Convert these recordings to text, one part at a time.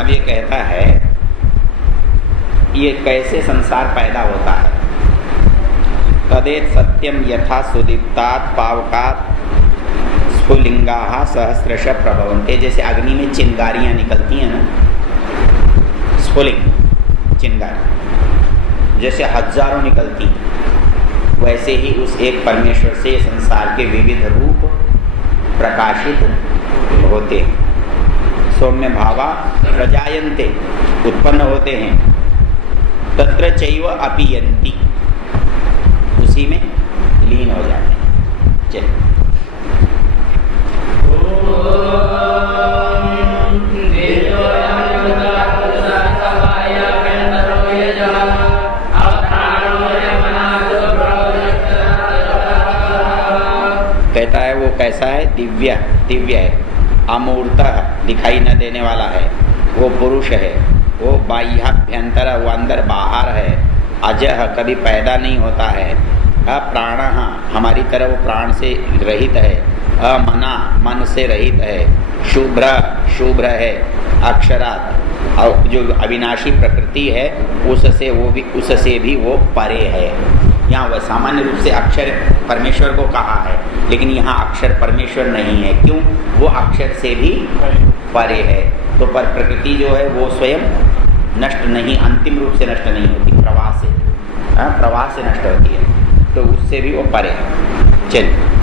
अब ये कहता है ये कैसे संसार पैदा होता है। तदेत सत्यम यथा सुदीप्तात् पावकात् स्फुलिंगाः सहस्रश प्रभवन्ते। जैसे अग्नि में चिंगारियाँ निकलती हैं ना, स्फुलिंग चिंगारी जैसे हजारों निकलती, वैसे ही उस एक परमेश्वर से संसार के विविध रूप प्रकाशित होते हैं। सौम्य भावा प्रजायन्ते, उत्पन्न होते हैं। तत्र चैव अपीयन्ति, उसी में लीन हो जाते हैं। चलिए कहता है वो कैसा है, दिव्य दिव्य है, अमूर्तः दिखाई न देने वाला है, वो पुरुष है, वो बाह्याभ्यंतर वो अंदर बाहर है, अजह कभी पैदा नहीं होता है, अप्राणः हमारी तरह वो प्राण से रहित है, अमना मन से रहित है, शुभ्र शुभ्र है, अक्षरात् और जो अविनाशी प्रकृति है उससे भी वो परे है। यहाँ वह सामान्य रूप से अक्षर परमेश्वर को कहा है, लेकिन यहाँ अक्षर परमेश्वर नहीं है। क्यों? वो अक्षर से भी परे है। तो पर प्रकृति जो है वो स्वयं नष्ट नहीं, अंतिम रूप से नष्ट नहीं होती, प्रवाह से नष्ट होती है, तो उससे भी वो परे है। चलिए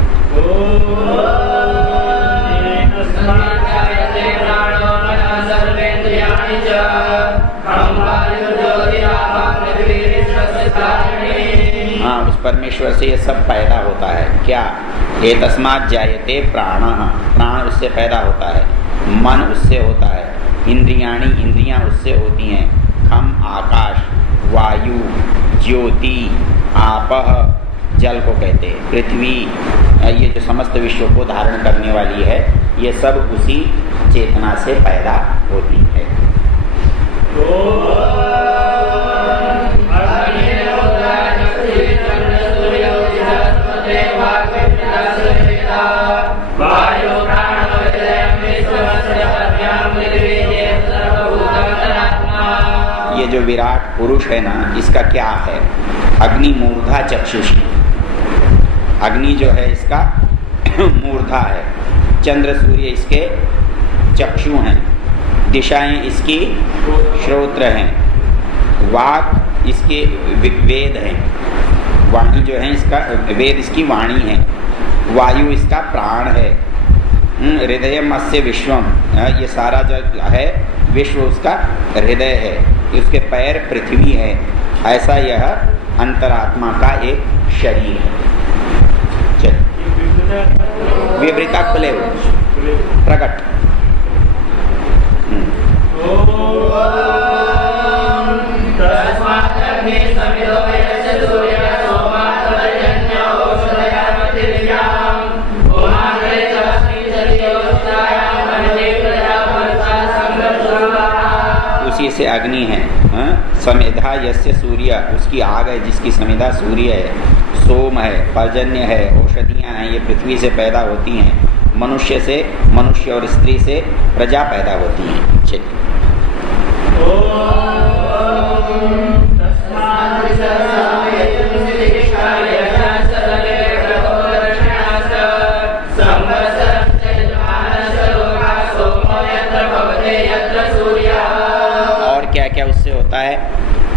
हाँ, उस परमेश्वर से ये सब पैदा होता है। क्या? एतस्मात् जायते प्राणः, प्राण उससे पैदा होता है, मन उससे होता है, इंद्रियाणि इंद्रियां उससे होती हैं, खम आकाश, वायु, ज्योति, आपः जल को कहते हैं, पृथ्वी, ये जो समस्त विश्व को धारण करने वाली है, ये सब उसी चेतना से पैदा होती है। ये जो विराट पुरुष है ना, इसका क्या है? अग्नि मूर्धा चक्षुषी, अग्नि जो है इसका मूर्धा है, चंद्र सूर्य इसके चक्षु हैं, दिशाएं इसकी श्रोत्र हैं, वाक इसके वेद हैं, वाणी जो है इसका वेद इसकी वाणी है, वायु इसका प्राण है, हृदयम अस्य विश्वम, ये सारा जो है विश्व उसका हृदय है, उसके पैर पृथ्वी है। ऐसा यह अंतरात्मा का एक शरीर है। चलिए विवृता खुले प्रकट। उसी से अग्नि है। समिधा यस्य सूर्य, उसकी आग है जिसकी समिधा सूर्य है। सोम है, पर्जन्य है, औषधियाँ हैं, ये पृथ्वी से पैदा होती हैं। मनुष्य से, मनुष्य और स्त्री से प्रजा पैदा होती हैं। चलिए क्या क्या उससे होता है?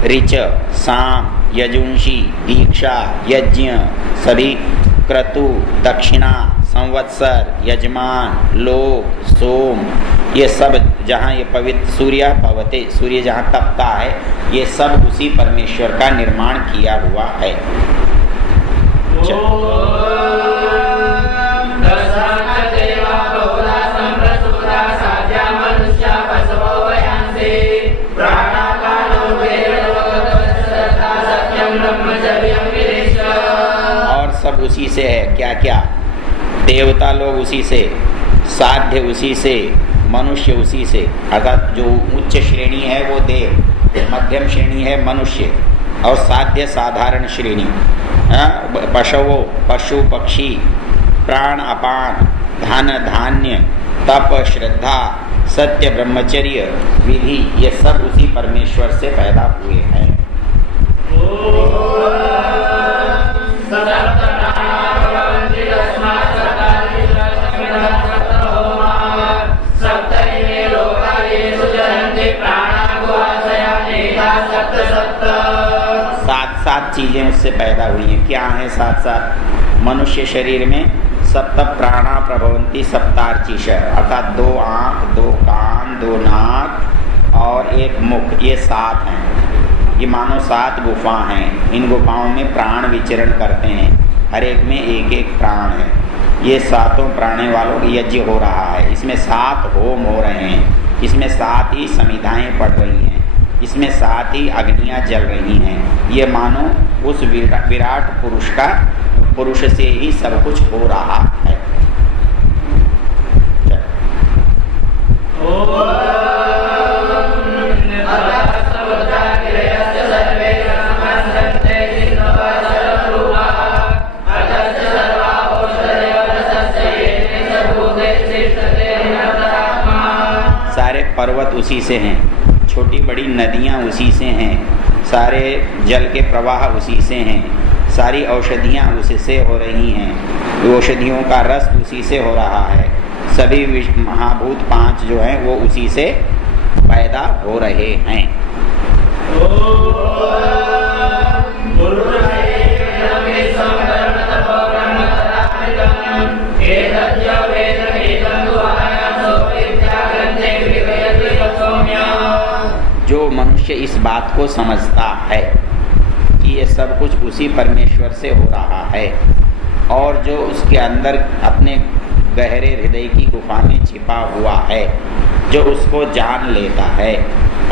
ऋच, साम, यजुंशी, दीक्षा, यज्ञ, सभी, क्रतु, दक्षिणा, संवत्सर, यजमान, लोक, सोम, ये सब जहाँ ये पवित्र सूर्य पवते, सूर्य जहाँ तपता है, ये सब उसी परमेश्वर का निर्माण किया हुआ है। और सब उसी से है। क्या क्या? देवता लोग उसी से, साध्य उसी से, मनुष्य उसी से, अर्थात जो उच्च श्रेणी है वो देव, मध्यम श्रेणी है मनुष्य, और साध्य साधारण श्रेणी पशुओं, पशु पक्षी, प्राण अपान, धन धान्य, तप श्रद्धा, सत्य, ब्रह्मचर्य, विधि, ये सब उसी परमेश्वर से पैदा हुए हैं। सात चीजें उससे पैदा हुई हैं। क्या हैं सात? मनुष्य शरीर में सप्त प्राणा प्रभवंती सप्तार्चिष, अर्थात 2 आँख, 2 कान, 2 नाक और 1 मुख, ये 7 हैं। ये मानो 7 गुफा हैं। इन गुफाओं में प्राण विचरण करते हैं, हर एक में एक एक प्राण है। ये 7 प्राणे वालों का यज्ञ हो रहा है। इसमें 7 होम हो रहे हैं, इसमें 7 ही समिधाएँ पड़ रही हैं, इसमें 7 ही अग्नियाँ जल रही हैं। ये मानो उस विराट पुरुष से ही सब कुछ हो रहा है। सारे पर्वत उसी से हैं, छोटी बड़ी नदियाँ उसी से हैं, सारे जल के प्रवाह उसी से हैं, सारी औषधियाँ उसी से हो रही हैं, औषधियों का रस उसी से हो रहा है। सभी महाभूत 5 जो हैं वो उसी से पैदा हो रहे हैं। जो मनुष्य इस बात को समझता है कि ये सब कुछ उसी परमेश्वर से हो रहा है, और जो उसके अंदर अपने गहरे हृदय की गुफा में छिपा हुआ है, जो उसको जान लेता है,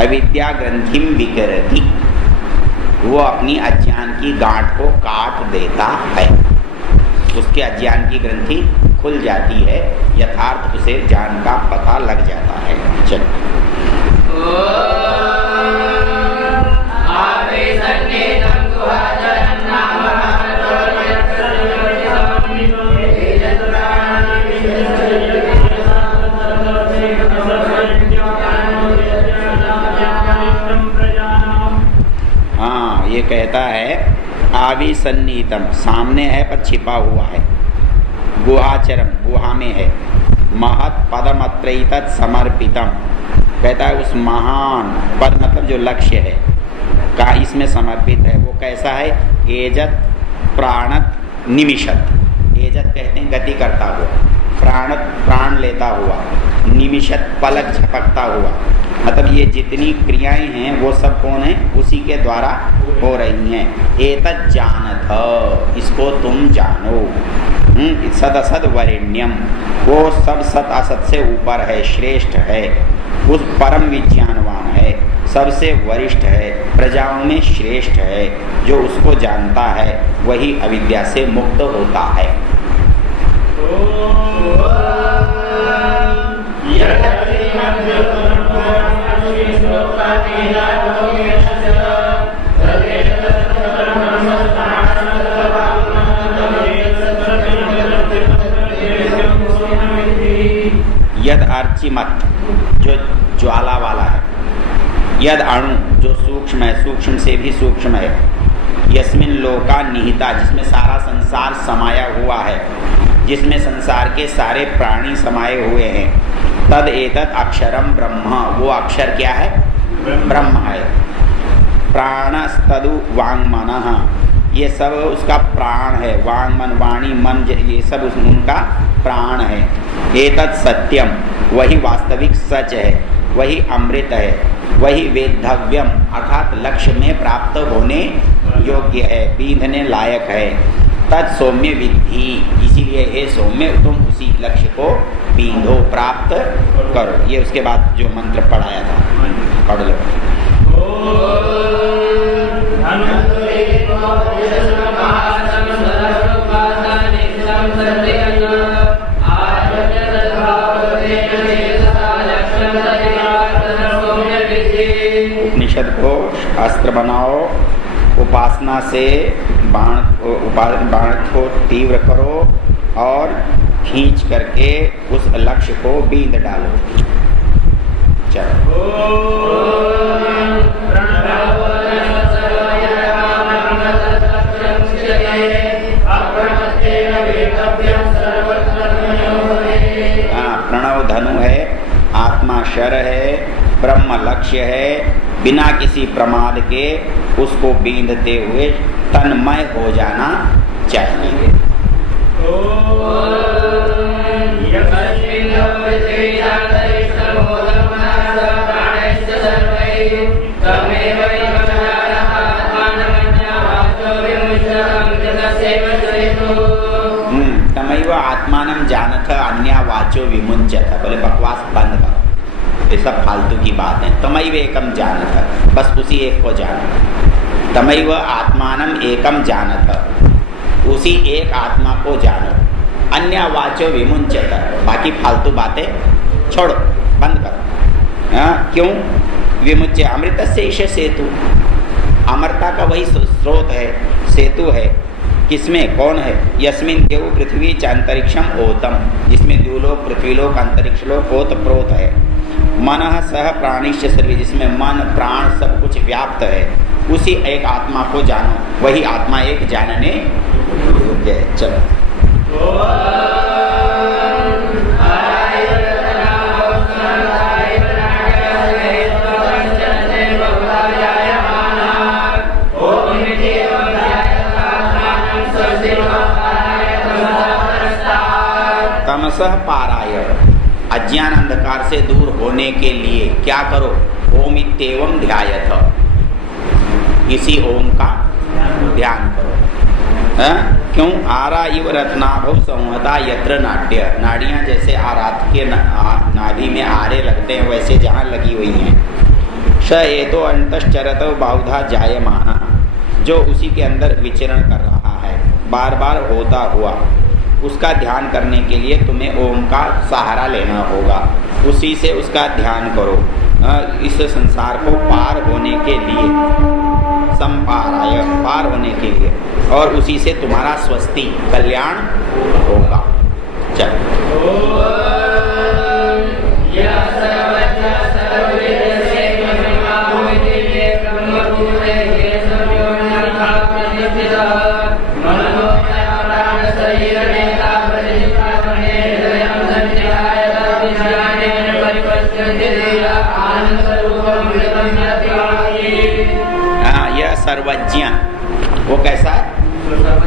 अविद्या ग्रंथिम विकरति, वो अपनी अज्ञान की गांठ को काट देता है। उसके अज्ञान की ग्रंथि खुल जाती है, यथार्थ उसे ज्ञान का पता लग जाता है। चलो हाँ, ये कहता है आविसन्नीतम, सामने है पर छिपा हुआ है। गुहाचरम, गुहा में है। महत् पदमत्रैतत् समर्पितम, कहता है उस महान पद मतलब जो लक्ष्य है का इसमें समर्पित है। वो कैसा है? एजत प्राणत निमिषत। एजत कहते हैं गति करता हुआ, प्राणत प्राण लेता हुआ, निमिषत पलक झपकता हुआ। मतलब ये जितनी क्रियाएं हैं वो सब कौन है? उसी के द्वारा हो रही हैं। एतत् जानथ, इसको तुम जानो। सद असद वरेण्यम, वो सब सत असत से ऊपर है, श्रेष्ठ है, उस परम विज्ञानवान है, सबसे वरिष्ठ है, प्रजाओं में श्रेष्ठ है। जो उसको जानता है वही अविद्या से मुक्त होता है। यद अर्चिमत, जो ज्वाला वाला है। यद अणु, जो सूक्ष्म है, सूक्ष्म से भी सूक्ष्म है। यस्मिन लोका निहिता, जिसमें सारा संसार समाया हुआ है, जिसमें संसार के सारे प्राणी समाये हुए हैं। तद एतत् अक्षरम ब्रह्म, वो अक्षर क्या है? ब्रह्म है। प्राणस्तदु वाङ्मनः, ये सब उसका प्राण है। वांग मन, वाणी, मन, ये सब उनका प्राण है। एतत् सत्यम, वही वास्तविक सच है, वही अमृत है, वही वेद्धव्यम अर्थात लक्ष्य में प्राप्त होने योग्य है, बीधने लायक है। तत् सौम्य विद्धि, इसीलिए हे सौम्य तुम उसी लक्ष्य को बींधो, प्राप्त करो। ये उसके बाद जो मंत्र पढ़ाया था, पढ़ लो। उपनिषद को शास्त्र बनाओ, उपासना से बाण को तीव्र करो और खींच करके उस लक्ष्य को बींध डालो। आत्मा शर है, ब्रह्म लक्ष्य है, बिना किसी प्रमाद के उसको बींधते हुए तन्मय हो जाना चाहिए। तमैव आत्मानं जानथ अन्या वाचो विमुंचथ। बोले बकवास बंद करो, ये सब फालतू की बात है। तमैव एकम जानथ, बस उसी एक को जानो। तमैव आत्मानं एकम जानथ, उसी एक आत्मा को जानो। अन्या वाचो विमुंचथ, बाकी फालतू बातें छोड़ो, बंद करो। क्यों? विमुच्य अमृतस्य ईश सेतु, अमरता का वही स्रोत है, सेतु है। किसमें? कौन है? यस्मिन देव पृथ्वी च अंतरिक्षम ओतम, जिसमें द्यूलोक, पृथ्वीलोक, अंतरिक्षलोक, ओत प्रोत है। मनः सह प्राणिश्च सर्वे, जिसमें मन प्राण सब कुछ व्याप्त है। उसी एक आत्मा को जानो, वही आत्मा एक जानने योग्य है। चलो तमसः पाराय, अज्ञान अंधकार से दूर होने के लिए क्या करो? ओम इत्येवं ध्यायथ, इसी ओम का ध्यान करो। क्यों? आरा इव रत्नाभव संहता यत्र नाट्य, नाड़ियाँ जैसे आरात के नाभि में आरे लगते हैं वैसे जहाँ लगी हुई हैं। स एतो अंतश्चरतो बाहुधा जायमाना, जो उसी के अंदर विचरण कर रहा है, बार बार होता हुआ, उसका ध्यान करने के लिए तुम्हें ओम का सहारा लेना होगा। उसी से उसका ध्यान करो, इस संसार को पार होने के लिए, संपाराय, पार होने के लिए, और उसी से तुम्हारा स्वस्ति कल्याण होगा। चलो यह सर्वज्ञ, वो कैसा है?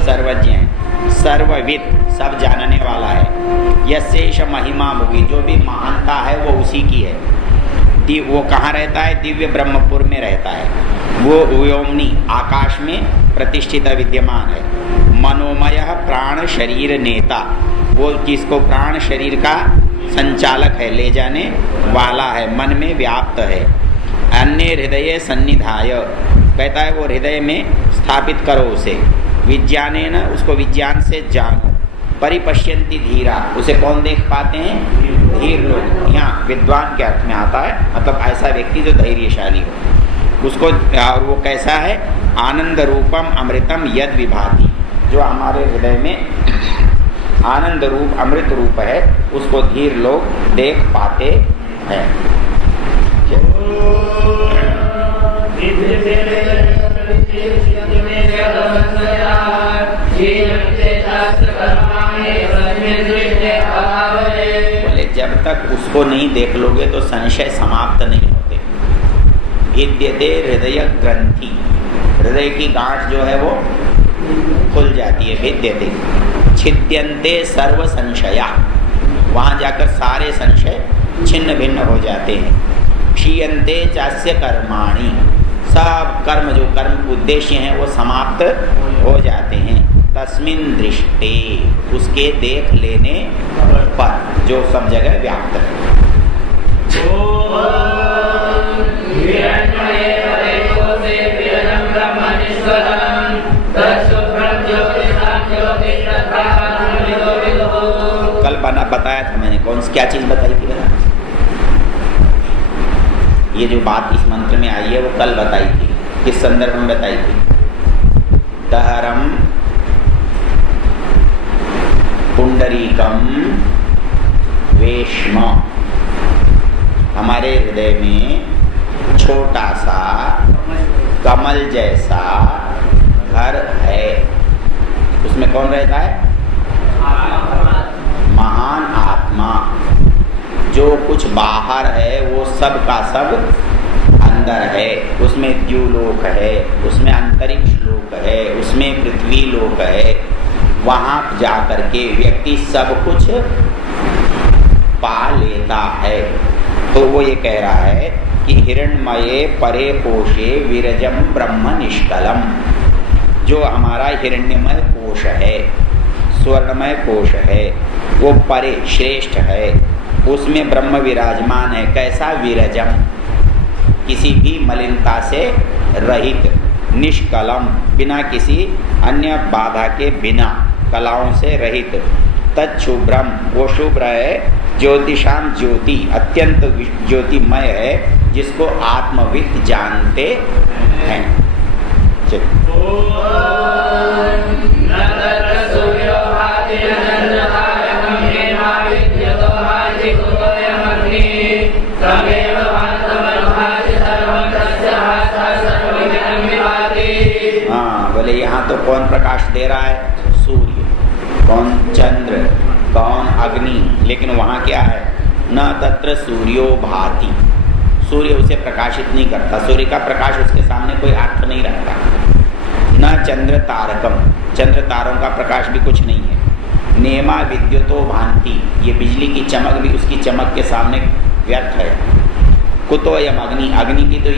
सर्वज्ञ है, सर्वविद, सब जानने वाला है। यशेष महिमा भुवि, जो भी महानता है वो उसी की है। वो कहाँ रहता है? दिव्य ब्रह्मपुर में रहता है। वो व्योमनी, आकाश में प्रतिष्ठित विद्यमान है। मनोमय प्राण शरीर नेता, वो जिसको प्राण शरीर का संचालक है, ले जाने वाला है, मन में व्याप्त है। अन्य हृदय सन्निधाय, कहता है वो हृदय में स्थापित करो उसे। विज्ञानेन, उसको विज्ञान से जानो। परिपश्यन्ति धीरा, उसे कौन देख पाते हैं? धीर लोग। यहाँ विद्वान के अर्थ में आता है, मतलब ऐसा व्यक्ति जो धैर्यशाली हो उसको। और वो कैसा है? आनंद रूपम अमृतम यद विभाति, जो हमारे हृदय में आनंद रूप अमृत रूप है, उसको धीर लोग देख पाते हैं। बोले जब तक उसको नहीं देख लोगे तो संशय समाप्त नहीं होते। भिद्यते हृदय ग्रंथि, हृदय की गांठ जो है वो खुल जाती है। भिद्यते छिद्यन्ते सर्व संशया, वहाँ जाकर सारे संशय छिन्न भिन्न हो जाते हैं। क्षीयन्ते चास्य कर्माणि, सब कर्म जो कर्म उद्देश्य हैं वो समाप्त हो जाते हैं। तस्मिन् दृष्टे, उसके देख लेने पर, जो सब जगह व्याप्त है। कल बताया था मैंने, कौन सी क्या चीज़ बताई थी? ये जो बात इस मंत्र में आई है वो कल बताई थी। किस संदर्भ में बताई थी? दहरम पुंडरीकम वेश्म, हमारे हृदय में छोटा सा कमल जैसा घर है। उसमें कौन रहता है? महान आत्मा। जो कुछ बाहर है वो सब का सब अंदर है। उसमें द्युलोक है, उसमें अंतरिक्ष लोक है, उसमें पृथ्वी लोक है। वहाँ जा कर के व्यक्ति सब कुछ पा लेता है। तो वो ये कह रहा है कि हिरण्मये परे कोशे विरजम ब्रह्म निष्कलम। जो हमारा हिरण्यमय कोश है, स्वर्णमय कोश है, वो परे श्रेष्ठ है, उसमें ब्रह्म विराजमान है। कैसा? विरजम, किसी भी मलिनता से रहित, निष्कलम, बिना किसी अन्य बाधा के, बिना कलाओं से रहित। तच्छुभ्रम, वो शुभ्र है। ज्योतिषाम ज्योति, अत्यंत ज्योतिमय है, जिसको आत्मविद जानते हैं। हाँ, बोले यहाँ तो कौन प्रकाश दे रहा है? सूर्य। कौन? चंद्र। कौन? अग्नि। लेकिन वहाँ क्या है? न तत्र सूर्यो भाति, सूर्य उसे प्रकाशित नहीं करता, सूर्य का प्रकाश उसके सामने कोई अर्थ नहीं रखता। न चंद्र तारकम, चंद्र तारों का प्रकाश भी कुछ नहीं है। नेमा विद्युतो भांति, ये बिजली की चमक भी उसकी चमक के सामने व्यर्थ है। कुतोयम अग्नि, अग्नि की तो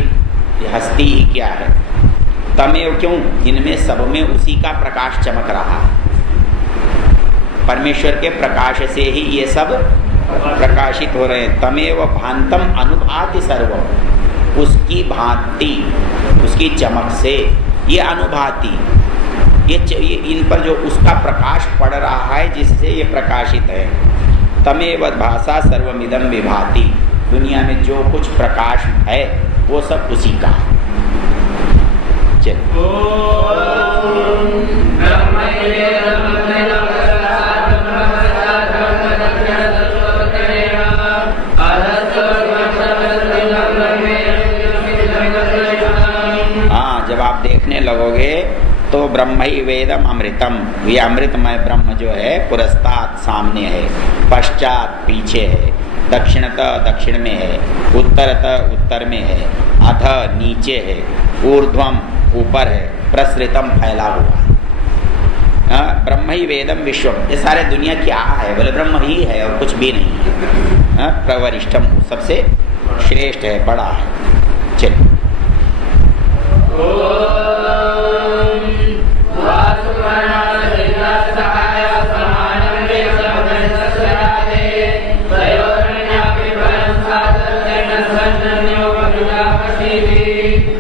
हस्ती ही क्या है। तमेव, क्यों? इनमें सब में उसी का प्रकाश चमक रहा है। परमेश्वर के प्रकाश से ही ये सब प्रकाशित हो रहे हैं। तमेव भांतम अनुभाति सर्वम, उसकी भांति, उसकी चमक से ये अनुभाति, ये इन पर जो उसका प्रकाश पड़ रहा है, जिससे ये प्रकाशित है। तमेव भाषा सर्वमिदं विभाति, दुनिया में जो कुछ प्रकाश है वो सब उसी का है। हाँ, जब आप देखने लगोगे तो ब्रह्मई वेदम अमृतम, ये अमृतमय ब्रह्म जो है पुरस्तात् सामने है, पश्चात पीछे है, दक्षिणतः दक्षिण में है, उत्तरतः उत्तर में है, अथ नीचे है, ऊर्ध्वम ऊपर है, प्रसृतम फैला हुआ है। ब्रह्म ही वेदम विश्वम, ये सारे दुनिया क्या है? बोले ब्रह्म ही है और कुछ भी नहीं है। प्रवरिष्ठम, सबसे श्रेष्ठ है, बड़ा है। चलिए,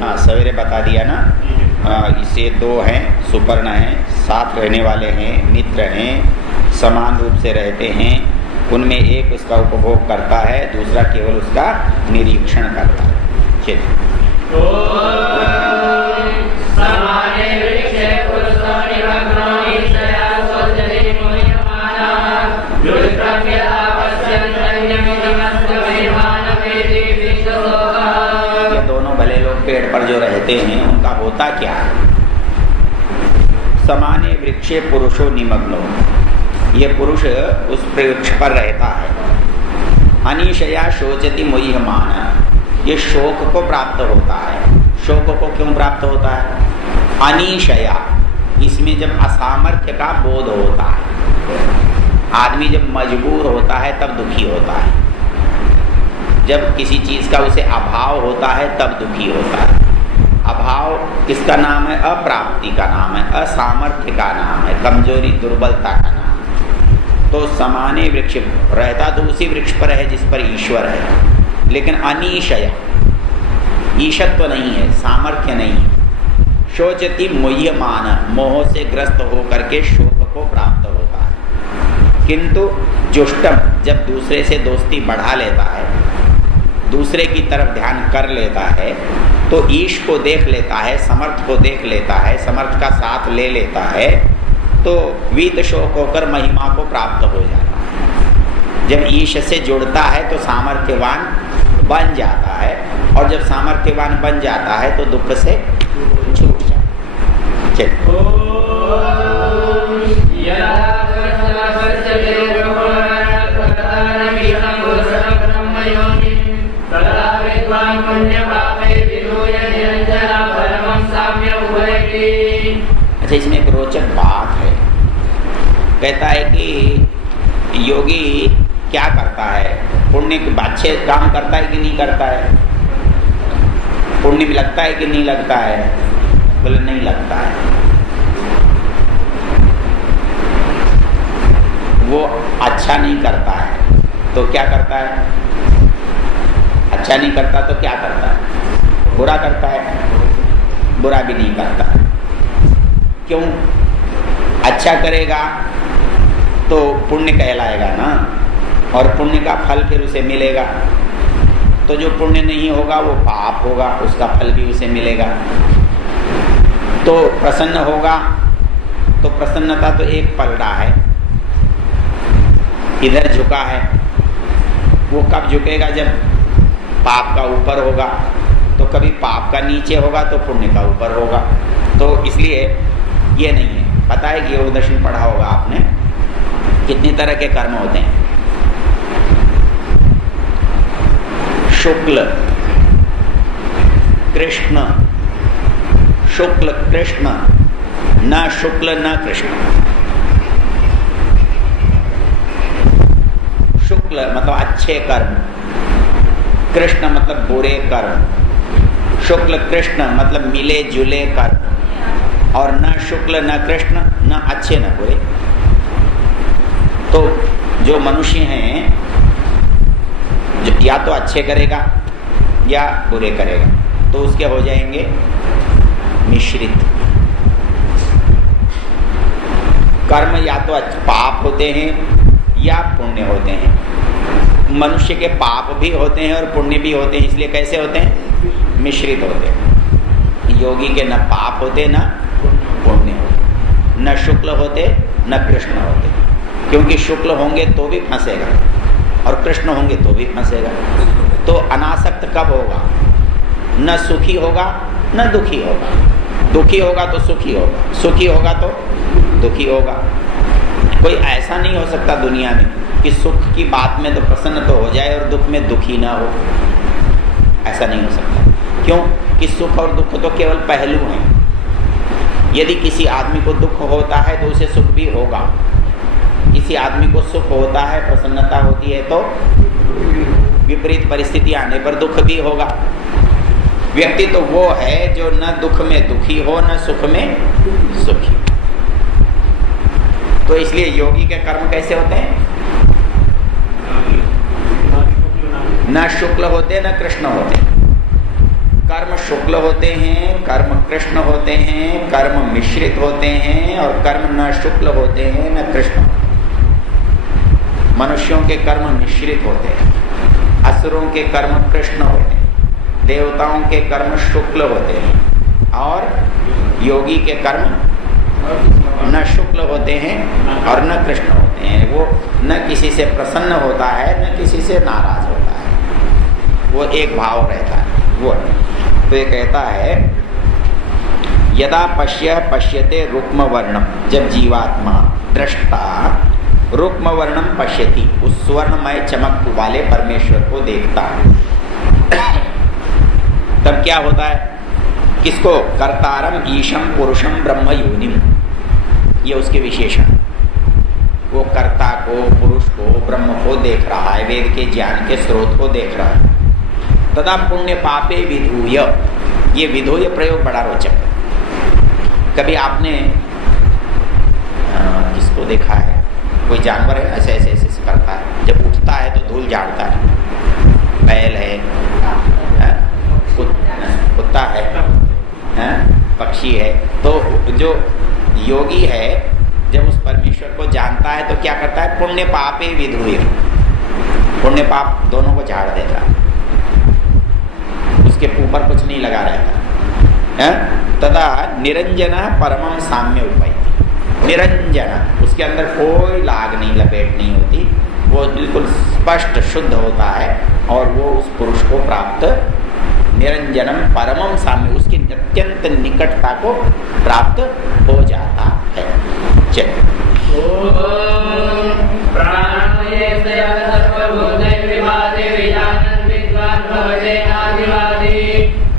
हाँ सवेरे बता दिया ना। इसे दो हैं, सुपर्ण हैं, साथ रहने वाले हैं, मित्र हैं, समान रूप से रहते हैं। उनमें एक उसका उपभोग करता है, दूसरा केवल उसका निरीक्षण करता है। चलिए, ये दोनों भले लोग पेड़ पर जो रहते हैं उनका होता क्या है? समाने वृक्षे पुरुषो निमग्नो, ये पुरुष उस वृक्ष पर रहता है। अनिशया शोचति मोह्यमाना, ये शोक को प्राप्त होता है। शोक को क्यों प्राप्त होता है? अनिशया, इसमें जब असामर्थ्य का बोध होता है। आदमी जब मजबूर होता है तब दुखी होता है। जब किसी चीज़ का उसे अभाव होता है तब दुखी होता है। अभाव किसका नाम है? अप्राप्ति का नाम है, असामर्थ्य का नाम है, कमजोरी, दुर्बलता का नाम है। तो समाने वृक्ष, रहता तो उसी वृक्ष पर है जिस पर ईश्वर है, लेकिन अनिशय, ईशत्व नहीं है, सामर्थ्य नहीं है। शोचति मोह्यमान, मोह से ग्रस्त होकर के शोक को प्राप्त होता है। किंतु जुष्टम, जब दूसरे से दोस्ती बढ़ा लेता है, दूसरे की तरफ ध्यान कर लेता है, तो ईश को देख लेता है, समर्थ को देख लेता है, समर्थ का साथ ले लेता है, तो वीत शोक होकर महिमा को प्राप्त हो जाता है। जब ईश से जुड़ता है तो सामर्थ्यवान बन जाता है, और जब सामर्थ्यवान बन जाता है तो दुख से छूट जाता है। चलिए, अच्छा, इसमें एक रोचक बात है। कहता है कि योगी क्या करता है, पुण्य अच्छे काम करता है कि नहीं करता है, पुण्य भी लगता है कि नहीं लगता है? बोले नहीं लगता है। वो अच्छा नहीं करता है तो क्या करता है? अच्छा नहीं करता तो क्या करता है? बुरा करता है। बुरा भी नहीं करता है। क्यों? अच्छा करेगा तो पुण्य कहलाएगा ना, और पुण्य का फल फिर उसे मिलेगा। तो जो पुण्य नहीं होगा वो पाप होगा, उसका फल भी उसे मिलेगा। तो प्रसन्न होगा तो प्रसन्नता तो एक पलड़ा है, इधर झुका है। वो कब झुकेगा? जब पाप का ऊपर होगा। तो कभी पाप का नीचे होगा तो पुण्य का ऊपर होगा। तो इसलिए ये नहीं है। पता है कि योग दर्शन पढ़ा होगा आपने, कितनी तरह के कर्म होते हैं। शुक्ल कृष्ण, शुक्ल कृष्ण, न शुक्ल न कृष्ण। शुक्ल मतलब अच्छे कर्म, कृष्ण मतलब बुरे कर्म। शुक्ल कृष्ण मतलब मिले जुले कर्म, और न शुक्ल न कृष्ण, न अच्छे न बुरे। तो जो मनुष्य हैं, जो या तो अच्छे करेगा या बुरे करेगा, तो उसके हो जाएंगे मिश्रित कर्म। या तो पाप होते हैं या पुण्य होते हैं। मनुष्य के पाप भी होते हैं और पुण्य भी होते हैं। इसलिए कैसे होते हैं? मिश्रित होते हैं। योगी के न पाप होते न पुण्य होते, न शुक्ल होते न कृष्ण होते। क्योंकि शुक्ल होंगे तो भी फंसेगा और कृष्ण होंगे तो भी फंसेगा। तो अनासक्त कब होगा? न सुखी होगा न दुखी होगा। दुखी होगा तो सुखी होगा, सुखी होगा तो दुखी होगा। कोई ऐसा नहीं हो सकता दुनिया में कि सुख की बात में तो प्रसन्न तो हो जाए और दुख में दुखी ना हो। ऐसा नहीं हो सकता। क्यों? कि सुख और दुख तो केवल पहलू हैं। यदि किसी आदमी को दुख होता है तो उसे सुख भी होगा। किसी आदमी को सुख होता है, प्रसन्नता होती है, तो विपरीत परिस्थिति आने पर दुख भी होगा। व्यक्ति तो वो है जो न दुख में दुखी हो न सुख में सुखी। तो इसलिए योगी के कर्म कैसे होते हैं? न शुक्ल होते न कृष्ण होते। कर्म शुक्ल होते हैं, कर्म कृष्ण होते हैं, कर्म मिश्रित होते हैं, और कर्म न शुक्ल होते हैं न कृष्ण। मनुष्यों के कर्म मिश्रित होते हैं, असुरों के कर्म कृष्ण होते हैं, देवताओं के कर्म शुक्ल होते हैं, और योगी के कर्म न शुक्ल होते हैं और न कृष्ण होते हैं। वो न किसी से प्रसन्न होता है न किसी से नाराज होता है। वो एक भाव रहता है। वो तो ये कहता है, यदा पश्यते रुक्म वर्णम, जब जीवात्मा दृष्टा रुक्म वर्णम पश्यति, उस स्वर्णमय चमक वाले परमेश्वर को देखता है, तब क्या होता है? किसको? कर्तारम ईशम पुरुषम ब्रह्म योनिम। ये उसके विशेषण। वो कर्ता को, पुरुष को, ब्रह्म को देख रहा है, वेद के ज्ञान के स्रोत को देख रहा है। तदा पुण्य पापे विधूय। ये विधूय प्रयोग बड़ा रोचक है। कभी आपने किसको देखा है? कोई जानवर है ना, ऐसे ऐसे ऐसे करता है, जब उठता है तो धूल झाड़ता है। बैल है, कुत्ता है, पक्षी है। तो जो योगी है, जब उस परमेश्वर को जानता है तो क्या करता है? पुण्य पापे विधूय, पुण्य पाप दोनों को झाड़ देता है, उसके ऊपर कुछ नहीं लगा रहता। तदा निरंजना परमम साम्य उपैति। निरंजना, उसके अंदर कोई लाग नहीं, लपेट नहीं होती, वो बिल्कुल स्पष्ट शुद्ध होता है, और वो उस पुरुष को प्राप्त, निरंजनम परमम साम्य, उसकी अत्यंत निकटता को प्राप्त हो जाता है। चलिए,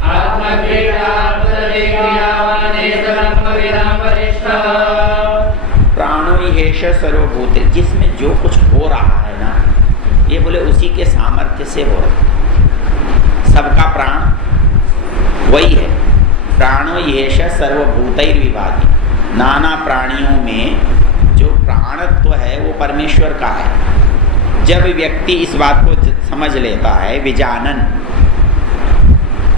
आत्मक्रीड़ा सर्वभूत, जिसमें जो कुछ हो रहा है ना, ये बोले उसी के सामर्थ्य से हो रहा है। सबका प्राण वही है। प्राणो येष सर्वभूतैर्विभाति, नाना प्राणियों में जो प्राणत्व है वो परमेश्वर का है। जब व्यक्ति इस बात को समझ लेता है, विजानन,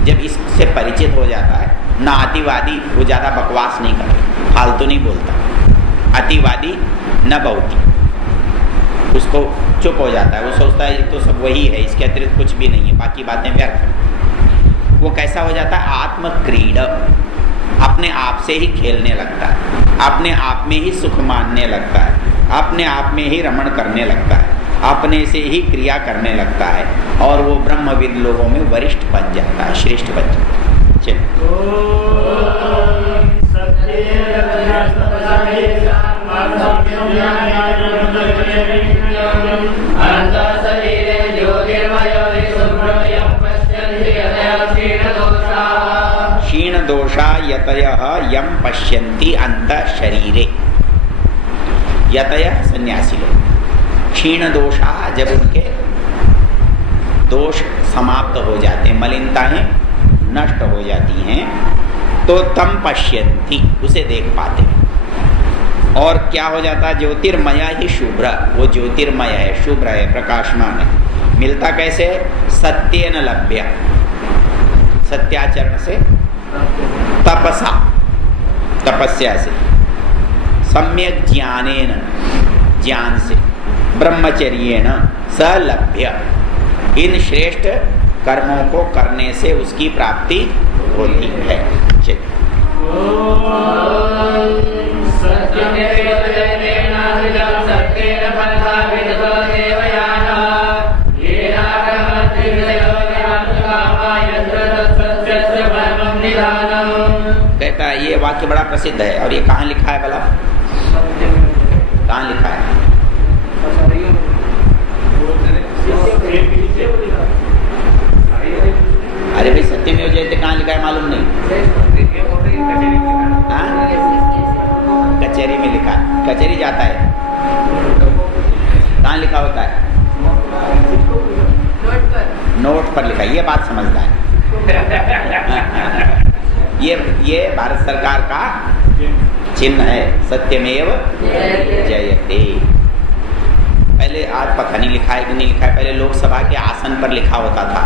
जब इससे परिचित हो जाता है, ना अतिवादी, वो ज़्यादा बकवास नहीं करता, फालतू नहीं बोलता, अतिवादी न बहुती, उसको चुप हो जाता है, वो सोचता है ये तो सब वही है, इसके अतिरिक्त कुछ भी नहीं है, बाकी बातें व्यर्थ। वो कैसा हो जाता है? आत्मक्रीड, अपने आप से ही खेलने लगता है, अपने आप में ही सुख मानने लगता है, अपने आप में ही रमण करने लगता है, अपने से ही क्रिया करने लगता है, और वो ब्रह्मविद लोगों में वरिष्ठ बन जाता है, श्रेष्ठ बन जाता है। क्षीण दोषा यतयः यम पश्यन्ति अंतः शरीरे। यतयः सन्यासी लोग, क्षीण दोषा, जब उनके दोष समाप्त हो जाते हैं, मलिनताएं नष्ट हो जाती हैं, तो तम पश्यन्ति, उसे देख पाते हैं। और क्या हो जाता है? ज्योतिर्मय ही शुभ्र, वो ज्योतिर्मय है, शुभ्र है, प्रकाशमान है। मिलता कैसे है? सत्येन लभ्य, सत्याचरण से, तपसा, तपस्या से, सम्यक ज्ञानेन, ज्ञान से, ब्रह्मचर्येण सलभ्य, इन श्रेष्ठ कर्मों को करने से उसकी प्राप्ति होती है। कहता है ये वाक्य बड़ा प्रसिद्ध है, और ये कहाँ लिखा है भला? कहाँ लिखा है? अरे भाई सत्यमेव जयते कहाँ लिखा है मालूम नहीं? कचहरी में लिखा है, कचहरी जाता है, कहाँ लिखा होता है? नोट पर लिखा है, ये बात समझना है। ये भारत सरकार का चिन्ह है, सत्यमेव जयते। पहले, आज पता नहीं लिखा है कि नहीं लिखा है, पहले लोकसभा के आसन पर लिखा होता था,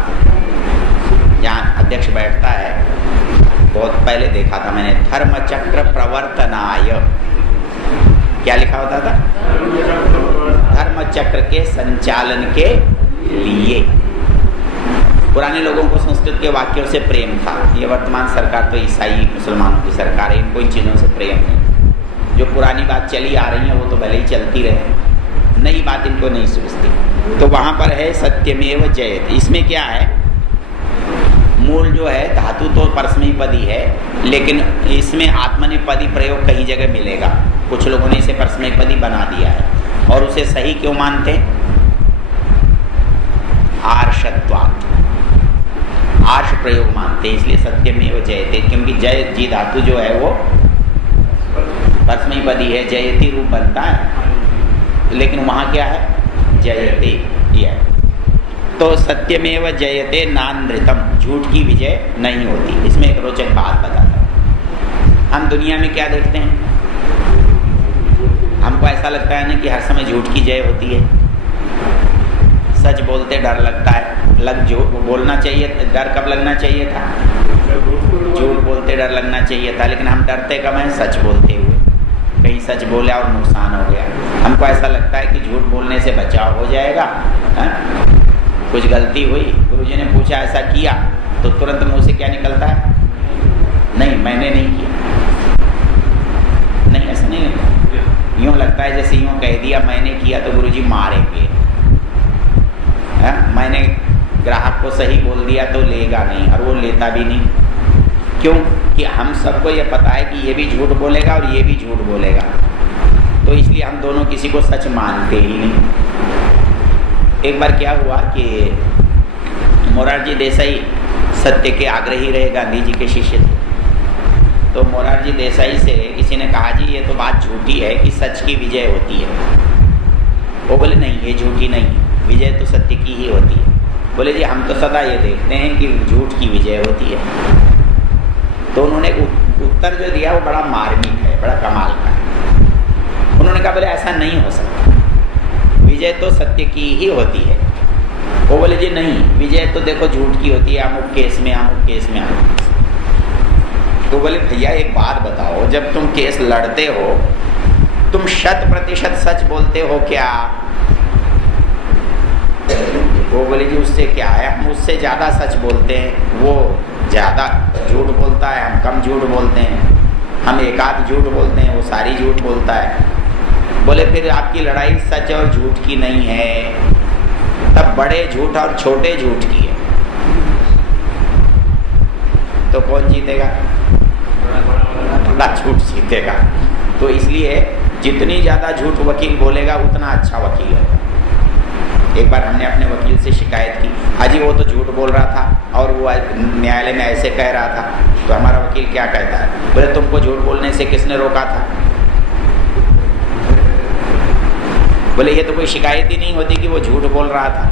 जहाँ अध्यक्ष बैठता है, बहुत पहले देखा था मैंने, धर्मचक्र प्रवर्तनाय। क्या लिखा होता था? धर्मचक्र के संचालन के लिए। पुराने लोगों को संस्कृत के वाक्यों से प्रेम था। ये वर्तमान सरकार तो ईसाई मुसलमानों की सरकार है, इनको इन चीज़ों से प्रेम नहीं। जो पुरानी बात चली आ रही है वो तो भले ही चलती रहे, नई बात इनको नहीं सूझती। तो वहाँ पर है सत्यमेव जयते। इसमें क्या है? मूल जो है धातु तो परस्मैपदी है, लेकिन इसमें आत्मनेपदी प्रयोग कई जगह मिलेगा। कुछ लोगों ने इसे परस्मैपदी बना दिया है, और उसे सही क्यों मानते हैं? आर्षत्वात्, आर्ष प्रयोग मानते हैं, इसलिए सत्यमेव जयते, क्योंकि जय जी धातु जो है वो परस्मैपदी है, जयति रूप बनता है, लेकिन वहाँ क्या है? जयते यह। तो सत्यमेव जयते नानृतम, झूठ की विजय नहीं होती। इसमें एक रोचक बात बताता हूँ। हम दुनिया में क्या देखते हैं? हमको ऐसा लगता है ना कि हर समय झूठ की जय होती है। सच बोलते डर लगता है, बोलना चाहिए, डर कब लगना चाहिए था? झूठ बोलते डर लगना चाहिए था, लेकिन हम डरते कब हैं? सच बोलते हुए। कहीं सच बोला और नुकसान हो गया, हमको ऐसा लगता है कि झूठ बोलने से बचाव हो जाएगा। कुछ गलती हुई, गुरुजी ने पूछा ऐसा किया, तो तुरंत मुंह से क्या निकलता है? नहीं, मैंने नहीं किया। नहीं, ऐसा नहीं लगता। यूँ लगता है जैसे यूँ कह दिया मैंने किया तो गुरुजी मारेंगे। मैंने ग्राहक को सही बोल दिया तो लेगा नहीं, और वो लेता भी नहीं। क्यों? कि हम सबको ये पता है कि ये भी झूठ बोलेगा और ये भी झूठ बोलेगा, तो इसलिए हम दोनों किसी को सच मानते ही नहीं। एक बार क्या हुआ कि मोरारजी देसाई सत्य के आग्रही रहे, गांधी जी के शिष्य थे। तो मोरारजी देसाई से किसी ने कहा जी ये तो बात झूठी है कि सच की विजय होती है। वो बोले नहीं, ये झूठी नहीं है, विजय तो सत्य की ही होती है। बोले जी हम तो सदा ये देखते हैं कि झूठ की विजय होती है। तो उन्होंने उत्तर जो दिया वो बड़ा मार्मिक है, बड़ा कमाल का है। उन्होंने कहा बोले ऐसा नहीं हो सकता, विजय तो सत्य की ही होती है। वो बोले जी नहीं, विजय तो देखो झूठ की होती है, अमुक केस में, अमुक केस में, अमुक केस में। तो बोले भैया एक बात बताओ, जब तुम केस लड़ते हो तुम 100% सच बोलते हो क्या? वो बोले जी उससे क्या है, हम उससे ज़्यादा सच बोलते हैं, वो ज़्यादा झूठ बोलता है, हम कम झूठ बोलते हैं। हम एक आध झूठ बोलते हैं, वो सारी झूठ बोलता है। बोले फिर आपकी लड़ाई सच और झूठ की नहीं है, तब बड़े झूठ और छोटे झूठ की है। तो कौन जीतेगा? बड़ा झूठ जीतेगा। तो इसलिए जितनी ज़्यादा झूठ वकील बोलेगा उतना अच्छा वकील होगा। एक बार हमने अपने वकील से शिकायत की, हाजी वो तो झूठ बोल रहा था और वो न्यायालय में ऐसे कह रहा था। तो हमारा वकील क्या कहता है, बोले तुमको झूठ बोलने से किसने रोका था? बोले ये तो कोई शिकायत ही नहीं होती कि वो झूठ बोल रहा था।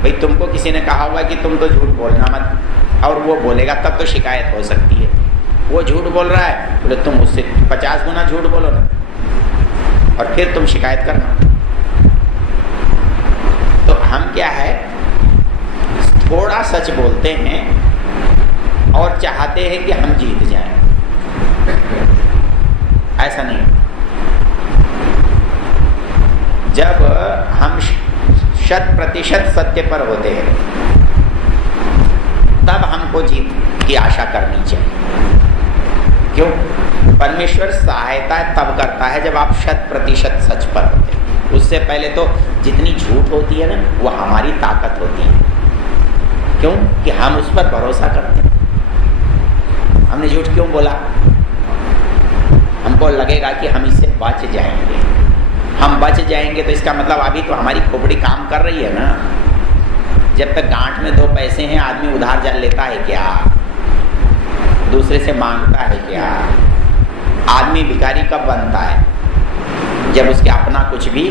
भाई तुमको किसी ने कहा हुआ कि तुम तो झूठ बोलना मत, और वो बोलेगा तब तो शिकायत हो सकती है। वो झूठ बोल रहा है, बोले तुम उससे 50 गुना झूठ बोलो ना, और फिर तुम शिकायत करना। तो हम क्या है, थोड़ा सच बोलते हैं और चाहते हैं कि हम जीत जाएं। ऐसा नहीं। जब हम 100% सत्य पर होते हैं तब हमको जीत की आशा करनी चाहिए। क्यों? परमेश्वर सहायता तब करता है जब आप 100% सच पर होते हैं। उससे पहले तो जितनी झूठ होती है ना, वो हमारी ताकत होती है। क्यों? कि हम उस पर भरोसा करते हैं। हमने झूठ क्यों बोला? हमको लगेगा कि हम इससे बच जाएंगे। हम बच जाएंगे तो इसका मतलब अभी तो हमारी खोपड़ी काम कर रही है ना। जब तक गांठ में 2 पैसे हैं, आदमी उधार जा लेता है क्या? दूसरे से मांगता है क्या? आदमी भिखारी कब बनता है? जब उसके अपना कुछ भी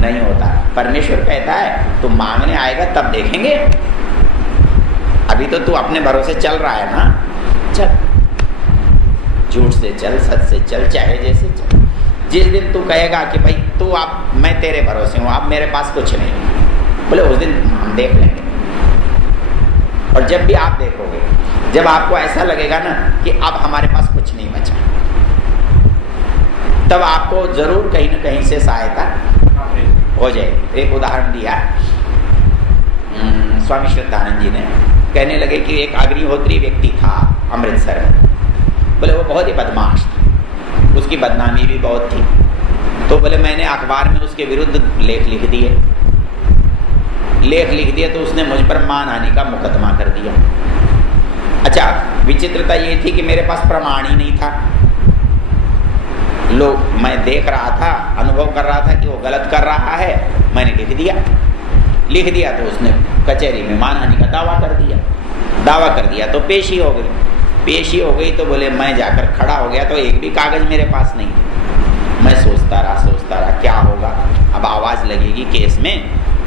नहीं होता। परमेश्वर कहता है तू मांगने आएगा तब देखेंगे, अभी तो तू अपने भरोसे चल रहा है ना। चल, झूठ से चल, सच से चल, चाहे जैसे चल। जिस दिन तू कहेगा कि भाई तू आप मैं तेरे भरोसे हूँ, अब मेरे पास कुछ नहीं, बोले उस दिन हम देख लेंगे। और जब भी आप देखोगे, जब आपको ऐसा लगेगा ना कि अब हमारे पास कुछ नहीं बचा, तब आपको जरूर कहीं न कहीं से सहायता हो जाएगी। एक उदाहरण दिया स्वामी श्रद्धानंद जी ने, कहने लगे कि एक अग्निहोत्री व्यक्ति था अमृतसर में। बोले वो बहुत ही बदमाश था, उसकी बदनामी भी बहुत थी। तो बोले मैंने अखबार में उसके विरुद्ध लेख लिख दिए। लेख लिख दिया तो उसने मुझ पर मानहानि का मुकदमा कर दिया। अच्छा, विचित्रता ये थी कि मेरे पास प्रमाण ही नहीं था। मैं देख रहा था, अनुभव कर रहा था कि वो गलत कर रहा है, मैंने लिख दिया तो उसने कचहरी में मानहानि का दावा कर दिया तो पेशी हो गई। तो बोले मैं जाकर खड़ा हो गया तो एक भी कागज मेरे पास नहीं। मैं सोचता रहा क्या होगा, अब आवाज़ लगेगी केस में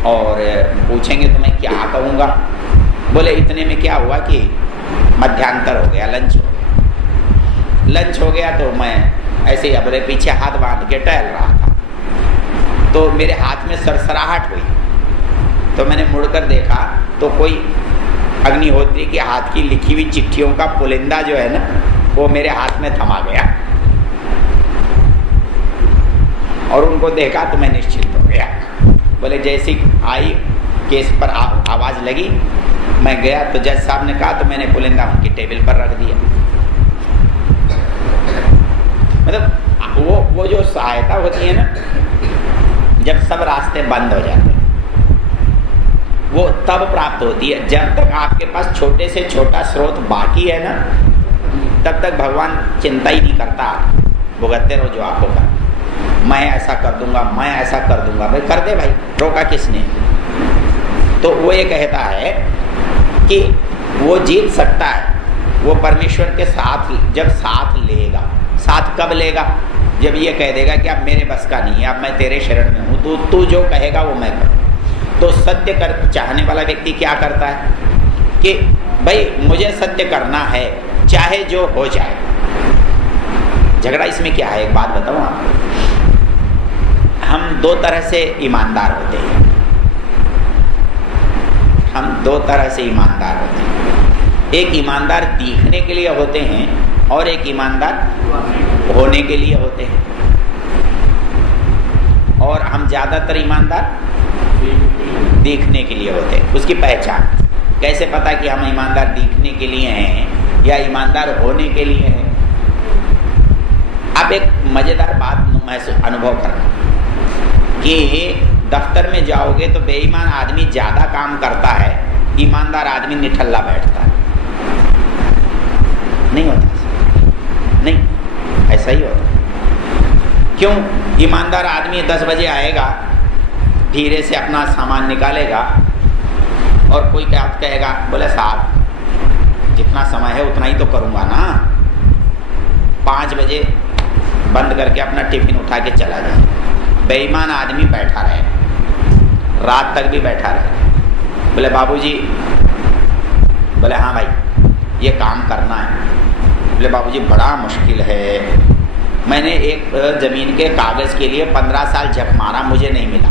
और पूछेंगे तो मैं क्या कहूँगा। बोले इतने में क्या हुआ कि मध्यांतर हो गया, लंच हो गया तो मैं ऐसे ही अपने पीछे हाथ बांध के टहल रहा था। तो मेरे हाथ में सरसराहट हुई, तो मैंने मुड़कर देखा तो कोई अग्निहोत्री के हाथ की लिखी हुई चिट्ठियों का पुलिंदा जो है ना, वो मेरे हाथ में थमा गया। और उनको देखा तो मैं निश्चिंत हो गया। बोले जैसी आई केस पर आवाज़ लगी, मैं गया तो जज साहब ने कहा तो मैंने पुलिंदा उनकी टेबल पर रख दिया। मतलब वो जो सहायता होती है ना, जब सब रास्ते बंद हो जाते हैं, वो तब प्राप्त होती है। जब तक आपके पास छोटे से छोटा स्रोत बाकी है ना, तब तक भगवान चिंता ही नहीं करता। भुगतते रहो जो आपको कर, मैं ऐसा कर दूंगा, मैं ऐसा कर दूंगा। भाई कर दे भाई, रोका किसने? तो वो ये कहता है कि वो जीत सकता है, वो परमेश्वर के साथ जब साथ लेगा, साथ कब लेगा? जब ये कह देगा कि अब मेरे बस का नहीं है, अब मैं तेरे शरण में हूँ, तो तू जो कहेगा वो मैं करूँ। तो सत्य कर चाहने वाला व्यक्ति क्या करता है कि भाई मुझे सत्य करना है, चाहे जो हो जाए। झगड़ा इसमें क्या है, एक बात बताऊँ आपको। हम दो तरह से ईमानदार होते हैं, हम दो तरह से ईमानदार होते हैं। एक ईमानदार दिखने के लिए होते हैं और एक ईमानदार होने के लिए होते हैं। और हम ज़्यादातर ईमानदार दिखने के लिए होते हैं। उसकी पहचान कैसे पता कि हम ईमानदार दिखने के लिए हैं या ईमानदार होने के लिए हैं? आप एक मज़ेदार बात अनुभव करना कि दफ्तर में जाओगे तो बेईमान आदमी ज़्यादा काम करता है, ईमानदार आदमी निठल्ला बैठता है। नहीं होता? नहीं, ऐसा ही होता। क्यों? ईमानदार आदमी 10 बजे आएगा, धीरे से अपना सामान निकालेगा और कोई क्या कहेगा, बोले साहब जितना समय है उतना ही तो करूँगा ना। 5 बजे बंद करके अपना टिफिन उठा के चला जाए। बेईमान आदमी बैठा रहे, रात तक भी बैठा रहे। बोले बाबूजी, बोले हाँ भाई ये काम करना है। बोले बाबूजी बड़ा मुश्किल है, मैंने एक ज़मीन के कागज़ के लिए 15 साल जप मारा, मुझे नहीं मिला।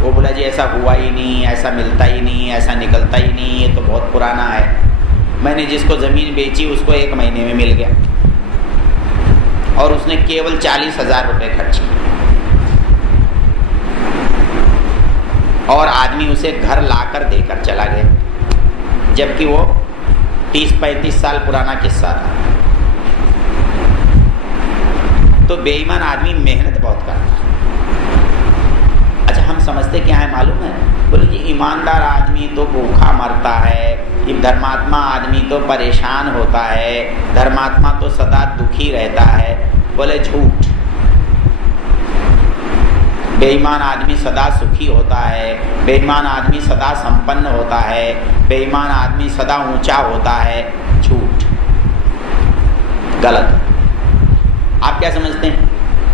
वो बोला जी ऐसा हुआ ही नहीं, ऐसा मिलता ही नहीं, ऐसा निकलता ही नहीं, ये तो बहुत पुराना है। मैंने जिसको ज़मीन बेची उसको 1 महीने में मिल गया और उसने केवल 40,000 रुपये खर्च किए और आदमी उसे घर लाकर देकर चला गया, जबकि वो 30-35 साल पुराना किस्सा था। तो बेईमान आदमी मेहनत बहुत करता है। अच्छा, हम समझते क्या है मालूम है? बोले जी ईमानदार आदमी तो भूखा मरता है, धर्मात्मा आदमी तो परेशान होता है, धर्मात्मा तो सदा दुखी रहता है। बोले झूठ। बेईमान आदमी सदा सुखी होता है, बेईमान आदमी सदा संपन्न होता है, बेईमान आदमी सदा ऊंचा होता है। झूठ, गलत। आप क्या समझते हैं?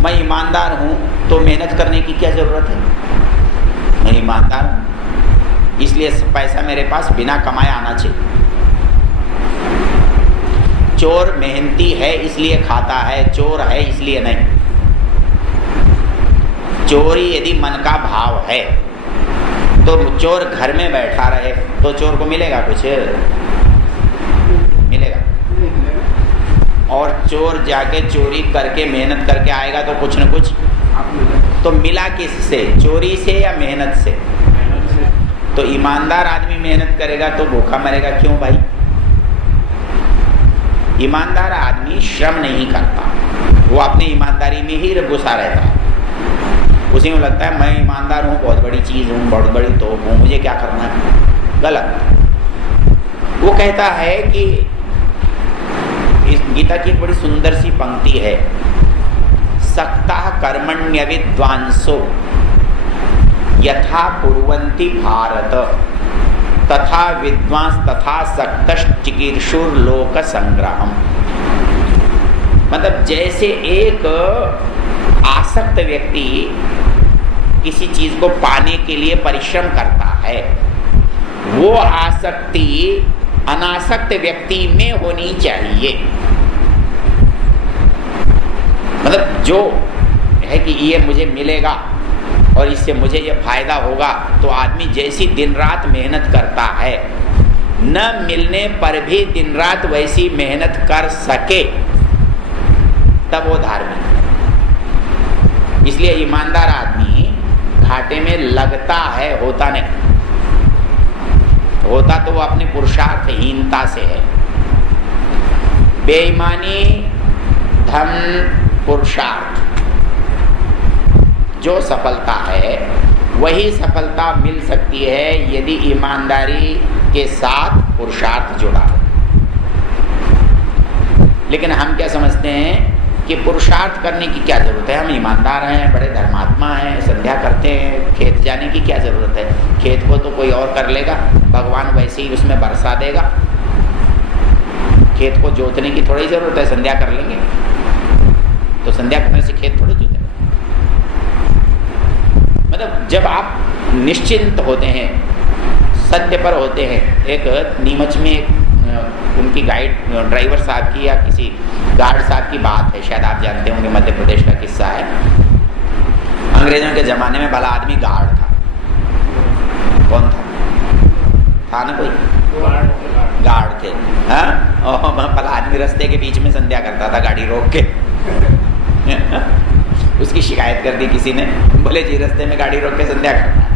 मैं ईमानदार हूँ तो मेहनत करने की क्या ज़रूरत है? मैं ईमानदार हूँ इसलिए पैसा मेरे पास बिना कमाए आना चाहिए। चोर मेहनती है इसलिए खाता है, चोर है इसलिए नहीं। चोरी यदि मन का भाव है तो चोर घर में बैठा रहे तो चोर को मिलेगा कुछ? मिलेगा? और चोर जाके चोरी करके मेहनत करके आएगा तो कुछ न कुछ तो मिला किससे? चोरी से या मेहनत से? तो ईमानदार आदमी मेहनत करेगा तो भूखा मरेगा क्यों भाई? ईमानदार आदमी श्रम नहीं करता, वो अपनी ईमानदारी में ही घुसा रहता है। उसी में लगता है मैं ईमानदार हूँ, बहुत बड़ी चीज़ हूँ, बहुत बड़ी तोप हूँ, मुझे क्या करना है। गलत। वो कहता है कि इस गीता की एक बड़ी सुंदर सी पंक्ति है, सक्ता कर्मण्य विद्वांसो यथा कुर्वन्ति भारत तथा विद्वांस तथा सक्तश्च चिकीर्षुर लोक संग्रहम। मतलब जैसे एक आसक्त व्यक्ति किसी चीज को पाने के लिए परिश्रम करता है, वो आसक्ति अनासक्त व्यक्ति में होनी चाहिए। मतलब जो है कि ये मुझे मिलेगा और इससे मुझे ये फायदा होगा, तो आदमी जैसी दिन रात मेहनत करता है, न मिलने पर भी दिन रात वैसी मेहनत कर सके, तब वो धार्मिक है। इसलिए ईमानदार आदमी घाटे में लगता है, होता नहीं। होता तो वो अपने पुरुषार्थहीनता से है। बेईमानी, धन, पुरुषार्थ, जो सफलता है वही सफलता मिल सकती है यदि ईमानदारी के साथ पुरुषार्थ जुड़ा हो। लेकिन हम क्या समझते हैं कि पुरुषार्थ करने की क्या ज़रूरत है? हम ईमानदार हैं, बड़े धर्मात्मा हैं, संध्या करते हैं, खेत जाने की क्या ज़रूरत है? खेत को तो कोई और कर लेगा, भगवान वैसे ही उसमें बरसा देगा। खेत को जोतने की थोड़ी ज़रूरत है, संध्या कर लेंगे। तो संध्या करने से खेत थोड़े जोते। मतलब जब आप निश्चिंत होते हैं, सत्य पर होते हैं। एक नीमच में एक उनकी गाइड ड्राइवर साहब की या किसी गार्ड साहब की बात है, शायद आप जानते होंगे, मध्य प्रदेश का किस्सा है। अंग्रेजों के ज़माने में भला आदमी गार्ड था। कौन था ना कोई गार्ड थे। हाँ, और भला आदमी रास्ते के बीच में संध्या करता था गाड़ी रोक के। उसकी शिकायत कर दी किसी ने, बोले जी रास्ते में गाड़ी रोक के संध्या करता है।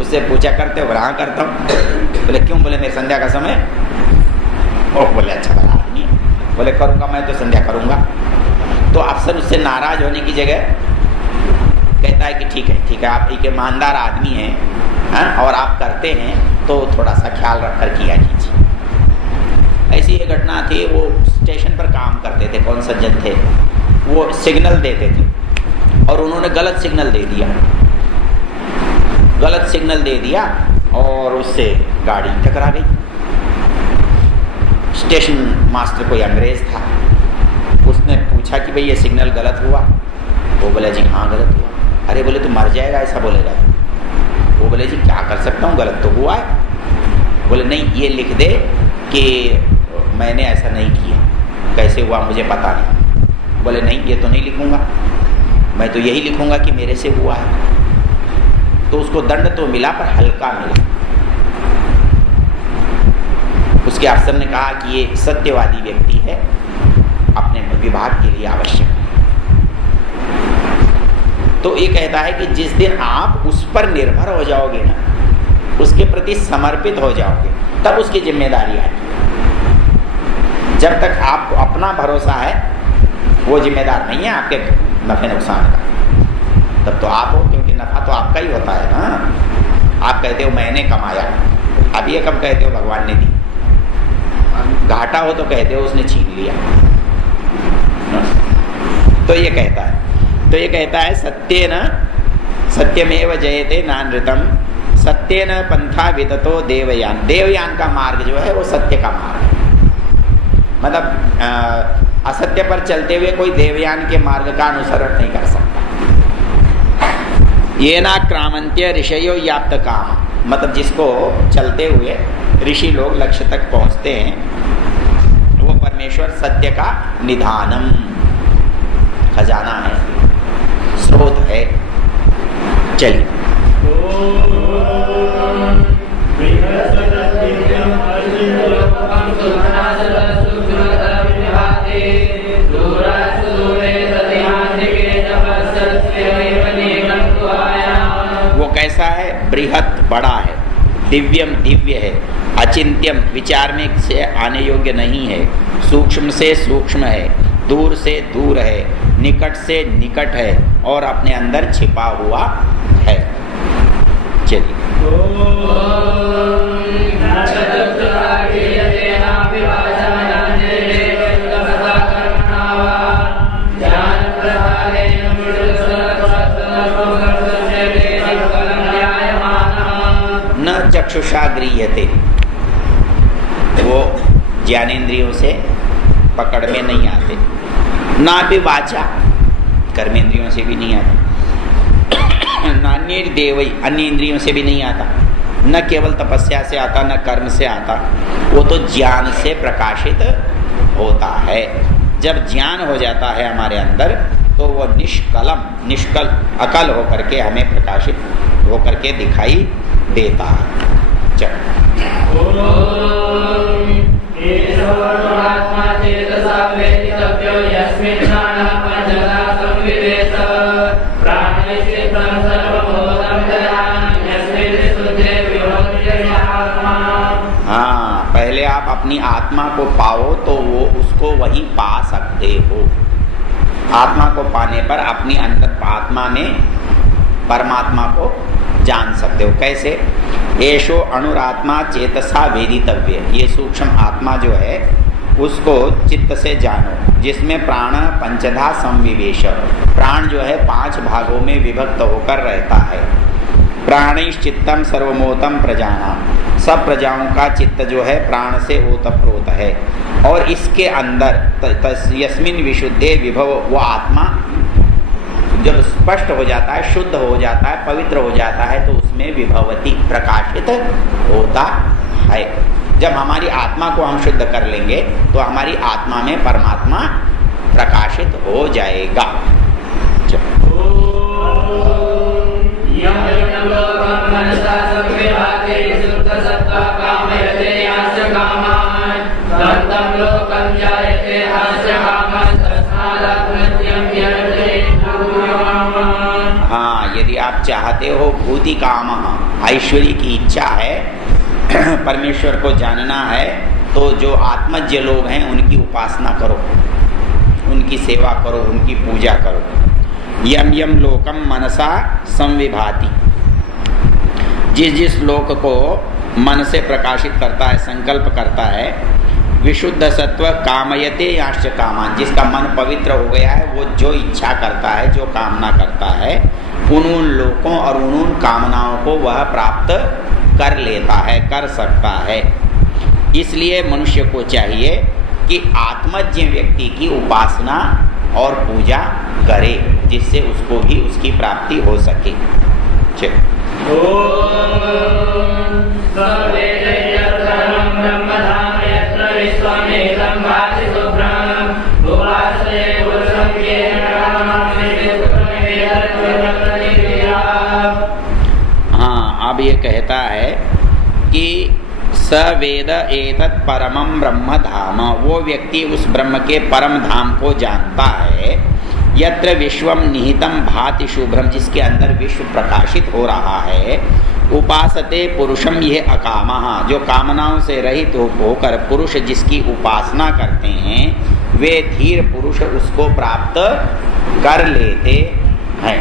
उससे पूछा करते हो? हाँ करता हूँ। बोले क्यों? बोले मेरे संध्या का समय। ओह, बोले अच्छा भला आदमी। बोले करूँगा मैं तो संध्या करूँगा। तो अफसर उससे नाराज होने की जगह कहता है कि ठीक है आप एक ईमानदार आदमी हैं और आप करते हैं तो थोड़ा सा ख्याल रख कर किया कीजिए। ऐसी एक घटना थी। वो स्टेशन पर काम करते थे, कौन सज्जन थे, वो सिग्नल देते थे और उन्होंने गलत सिग्नल दे दिया और उससे गाड़ी टकरा गई। स्टेशन मास्टर कोई अंग्रेज था, उसने पूछा कि भाई ये सिग्नल गलत हुआ? वो बोला जी हाँ गलत हुआ। अरे बोले तो मर जाएगा ऐसा बोलेगा? वो बोले जी क्या कर सकता हूँ, गलत तो हुआ है। बोले नहीं, ये लिख दे कि मैंने ऐसा नहीं किया, कैसे हुआ मुझे पता नहीं। बोले नहीं, ये तो नहीं लिखूँगा, मैं तो यही लिखूँगा कि मेरे से हुआ है। तो उसको दंड तो मिला पर हल्का मिला। उसके अफसर ने कहा कि ये सत्यवादी व्यक्ति है, अपने विभाग के लिए आवश्यक है। तो ये कहता है कि जिस दिन आप उस पर निर्भर हो जाओगे ना, उसके प्रति समर्पित हो जाओगे, तब उसकी जिम्मेदारी आएगी। जब तक आपको अपना भरोसा है, वो जिम्मेदार नहीं है आपके नफे नुकसान का, तब तो आप हो, क्योंकि नफा तो आपका ही होता है ना। आप कहते हो मैंने कमाया, अब ये कब कहते हो भगवान ने दी? घाटा हो तो कहते हो उसने छीन लिया। तो ये कहता है सत्यमेव जयते नानृतम सत्येन पंथा विदतो देवयान। देवयान का मार्ग जो है वो सत्य का मार्ग है। मतलब असत्य पर चलते हुए कोई देवयान के मार्ग का अनुसरण नहीं कर सकता। ये ना क्रामंत्य ऋषयो याप्त काम, मतलब जिसको चलते हुए ऋषि लोग लक्ष्य तक पहुंचते हैं, वो परमेश्वर सत्य का निधानम, खजाना है, स्रोत है। चलिए, वो कैसा है? बृहत, बड़ा है, दिव्यम, दिव्य है, अचिंत्यम, विचार में से आने योग्य नहीं है, सूक्ष्म से सूक्ष्म है, दूर से दूर है, निकट से निकट है और अपने अंदर छिपा हुआ है। चलिए, न चक्षुषा गृह्यते, वो ज्ञानेंद्रियों से पकड़ में नहीं आते, ना भी वाचा, कर्मेंद्रियों से भी नहीं आता, नान्य देवई, अन्य इंद्रियों से भी नहीं आता, न केवल तपस्या से आता, न कर्म से आता, वो तो ज्ञान से प्रकाशित होता है। जब ज्ञान हो जाता है हमारे अंदर, तो वो निष्कल अकल होकर के हमें प्रकाशित होकर के दिखाई देता है। हाँ, पहले आप अपनी आत्मा को पाओ तो वो उसको वहीं पा सकते हो। आत्मा को पाने पर अपनी अंदर आत्मा में परमात्मा को जान सकते हो। कैसे? एषो अणुरात्मा चेतसा वेदितव्य, ये सूक्ष्म आत्मा जो है उसको चित्त से जानो, जिसमें प्राण पंचधा संविवेश, प्राण जो है 5 भागों में विभक्त होकर रहता है। प्राणैश्चित्तम सर्वमोतम प्रजानाम, सब प्रजाओं का चित्त जो है प्राण से ओतप्रोत है। और इसके अंदर यस्मिन विशुद्धे विभव, वो आत्मा जब स्पष्ट हो जाता है, शुद्ध हो जाता है, पवित्र हो जाता है, तो उसमें विभवती प्रकाशित होता है। जब हमारी आत्मा को हम शुद्ध कर लेंगे तो हमारी आत्मा में परमात्मा प्रकाशित हो जाएगा। हाँ, यदि आप चाहते हो भूति काम, ऐश्वर्य की इच्छा है, परमेश्वर को जानना है, तो जो आत्मज्ञ लोग हैं उनकी उपासना करो, उनकी सेवा करो, उनकी पूजा करो। यम यम लोकम मनसा संविभाति, जिस जिस लोक को मन से प्रकाशित करता है, संकल्प करता है। विशुद्ध सत्व कामयते याश्च कामान, जिसका मन पवित्र हो गया है, वो जो इच्छा करता है, जो कामना करता है, उन लोकों और उन कामनाओं को वह प्राप्त कर लेता है, कर सकता है। इसलिए मनुष्य को चाहिए कि आत्मज्ञ व्यक्ति की उपासना और पूजा करे, जिससे उसको भी उसकी प्राप्ति हो सके। हाँ, अब ये कहता है कि स वेद एतत् परमं ब्रह्म धाम, वो व्यक्ति उस ब्रह्म के परम धाम को जानता है। यत्र विश्वम निहितम भाति शुभ्रम, जिसके अंदर विश्व प्रकाशित हो रहा है। उपासते पुरुषम, यह अकामः, जो कामनाओं से रहित होकर पुरुष जिसकी उपासना करते हैं, वे धीर पुरुष उसको प्राप्त कर लेते हैं।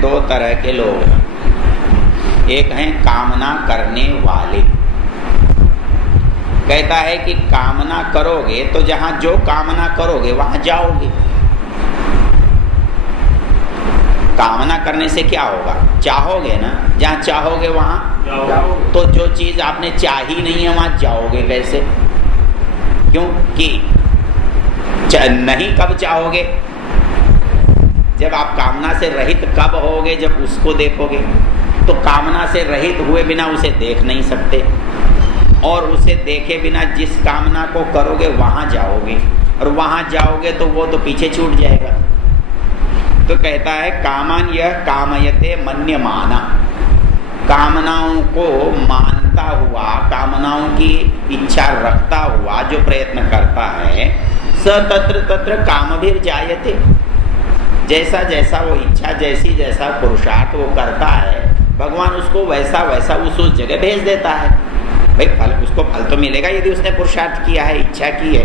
दो तरह के लोग हैं। एक हैं कामना करने वाले। कहता है कि कामना करोगे तो जहां जो कामना करोगे वहां जाओगे। कामना करने से क्या होगा? चाहोगे ना, जहां चाहोगे वहां तो जो चीज आपने चाही नहीं है वहां जाओगे कैसे? क्योंकि नहीं कब चाहोगे? जब आप कामना से रहित कब होगे? जब उसको देखोगे। तो कामना से रहित हुए बिना उसे देख नहीं सकते, और उसे देखे बिना जिस कामना को करोगे वहां जाओगे, और वहां जाओगे तो वो तो पीछे छूट जाएगा। तो कहता है कामान यह कामयते मन्यमाना, कामनाओं को मानता हुआ, कामनाओं की इच्छा रखता हुआ जो प्रयत्न करता है, स तत्र तत्र कामभिर जायते, जैसा जैसा वो इच्छा, जैसा पुरुषार्थ वो करता है, भगवान उसको वैसा वैसा उस जगह भेज देता है। भाई फल, उसको फल तो मिलेगा यदि उसने पुरुषार्थ किया है, इच्छा की है।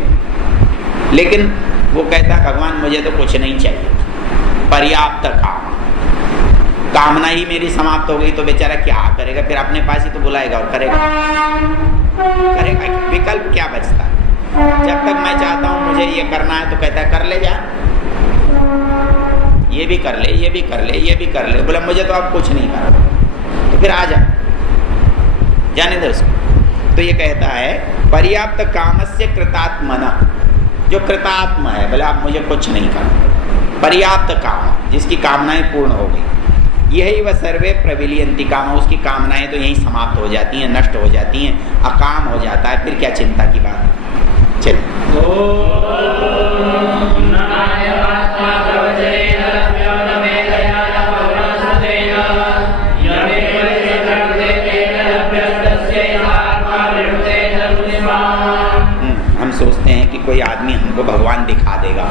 लेकिन वो कहता है भगवान मुझे तो कुछ नहीं चाहिए, पर्याप्त काम, कामना ही मेरी समाप्त हो गई तो बेचारा क्या करेगा? फिर अपने पास ही तो बुलाएगा और करेगा। विकल्प क्या बचता है? जब तक मैं चाहता हूँ मुझे ये करना है तो कहता है कर ले जा, ये भी कर ले, ये भी कर ले, ये भी कर ले। बोला मुझे तो आप कुछ नहीं करना, तो फिर आ जा, जाने दो उसको। तो ये कहता है पर्याप्त कामस्य कृतात्मना, जो कृतात्म है, बोले आप मुझे कुछ नहीं करना, पर्याप्त काम, जिसकी कामनाएं पूर्ण हो गई। यही वह सर्वे प्रविलियंति काम, उसकी कामनाएं तो यहीं समाप्त हो जाती हैं, नष्ट हो जाती हैं, अकाम हो जाता है। फिर क्या चिंता की बात है? चलिए सोचते हैं कि कोई आदमी हमको भगवान दिखा देगा,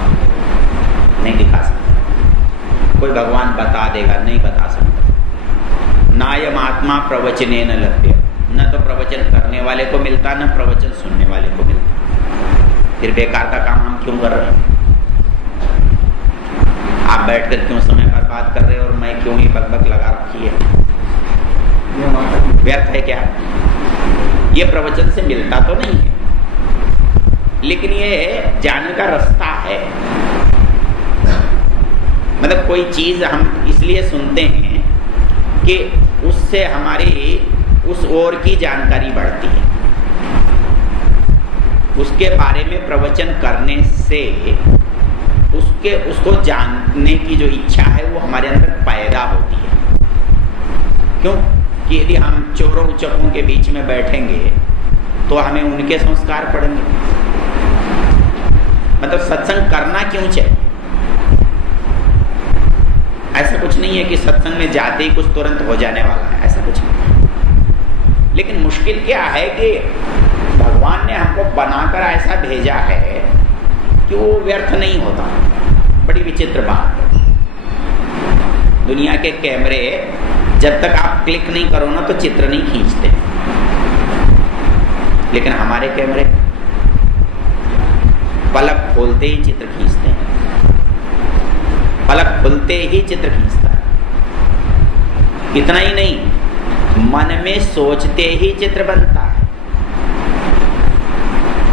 नहीं दिखा सकता। कोई भगवान बता देगा, नहीं बता सकता। नायम आत्मा प्रवचने न लभ्य, न तो प्रवचन करने वाले को मिलता, न प्रवचन सुनने वाले को मिलता। फिर बेकार का काम हम क्यों कर रहे हैं? आप बैठकर क्यों समय बर्बाद कर रहे हो और मैं क्यों ही बकबक लगा रखी है, व्यर्थ है क्या? ये प्रवचन से मिलता तो नहीं है, लेकिन ये जानने का रास्ता है। मतलब कोई चीज हम इसलिए सुनते हैं कि उससे हमारी उस ओर की जानकारी बढ़ती है, उसके बारे में प्रवचन करने से उसको जानने की जो इच्छा है वो हमारे अंदर पैदा होती है। क्यों कि यदि हम चोरों उचकों के बीच में बैठेंगे तो हमें उनके संस्कार पड़ेंगे। मतलब सत्संग करना क्यों चाहिए? ऐसा कुछ नहीं है कि सत्संग में जाते ही कुछ तुरंत हो जाने वाला है, ऐसा कुछ नहीं। लेकिन मुश्किल क्या है कि भगवान ने हमको बनाकर ऐसा भेजा है कि वो व्यर्थ नहीं होता। बड़ी विचित्र बात है। दुनिया के कैमरे जब तक आप क्लिक नहीं करो ना तो चित्र नहीं खींचते, लेकिन हमारे कैमरे पलक खोलते ही चित्र खींचते हैं, पलक खुलते ही चित्र खींचता है। इतना ही नहीं, मन में सोचते ही चित्र बनता है।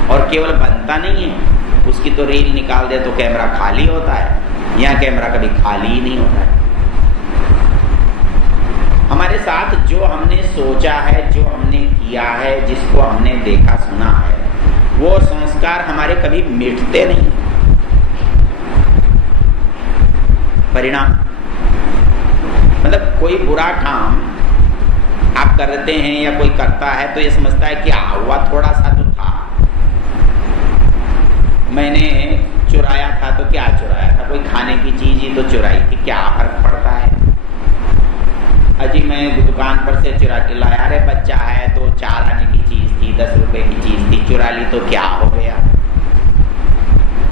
और केवल बनता नहीं है, उसकी तो रील निकाल दे तो कैमरा खाली होता है। यहाँ कैमरा कभी खाली ही नहीं होता है। हमारे साथ जो हमने सोचा है, जो हमने किया है, जिसको हमने देखा सुना है, वो संस्कार हमारे कभी मिटते नहीं। परिणाम मतलब कोई बुरा काम आप करते हैं या कोई करता है तो ये समझता है कि हुआ थोड़ा सा तो था, मैंने चुराया था तो क्या चुराया था, कोई खाने की चीज ही तो चुराई थी, क्या फर्क पड़ता है। अजी मैं दुकान पर से चुरा के लाया, अरे बच्चा है तो 4 आने की चीज थी, 10 रुपए की चीज थी, चुरा ली तो क्या हो गया।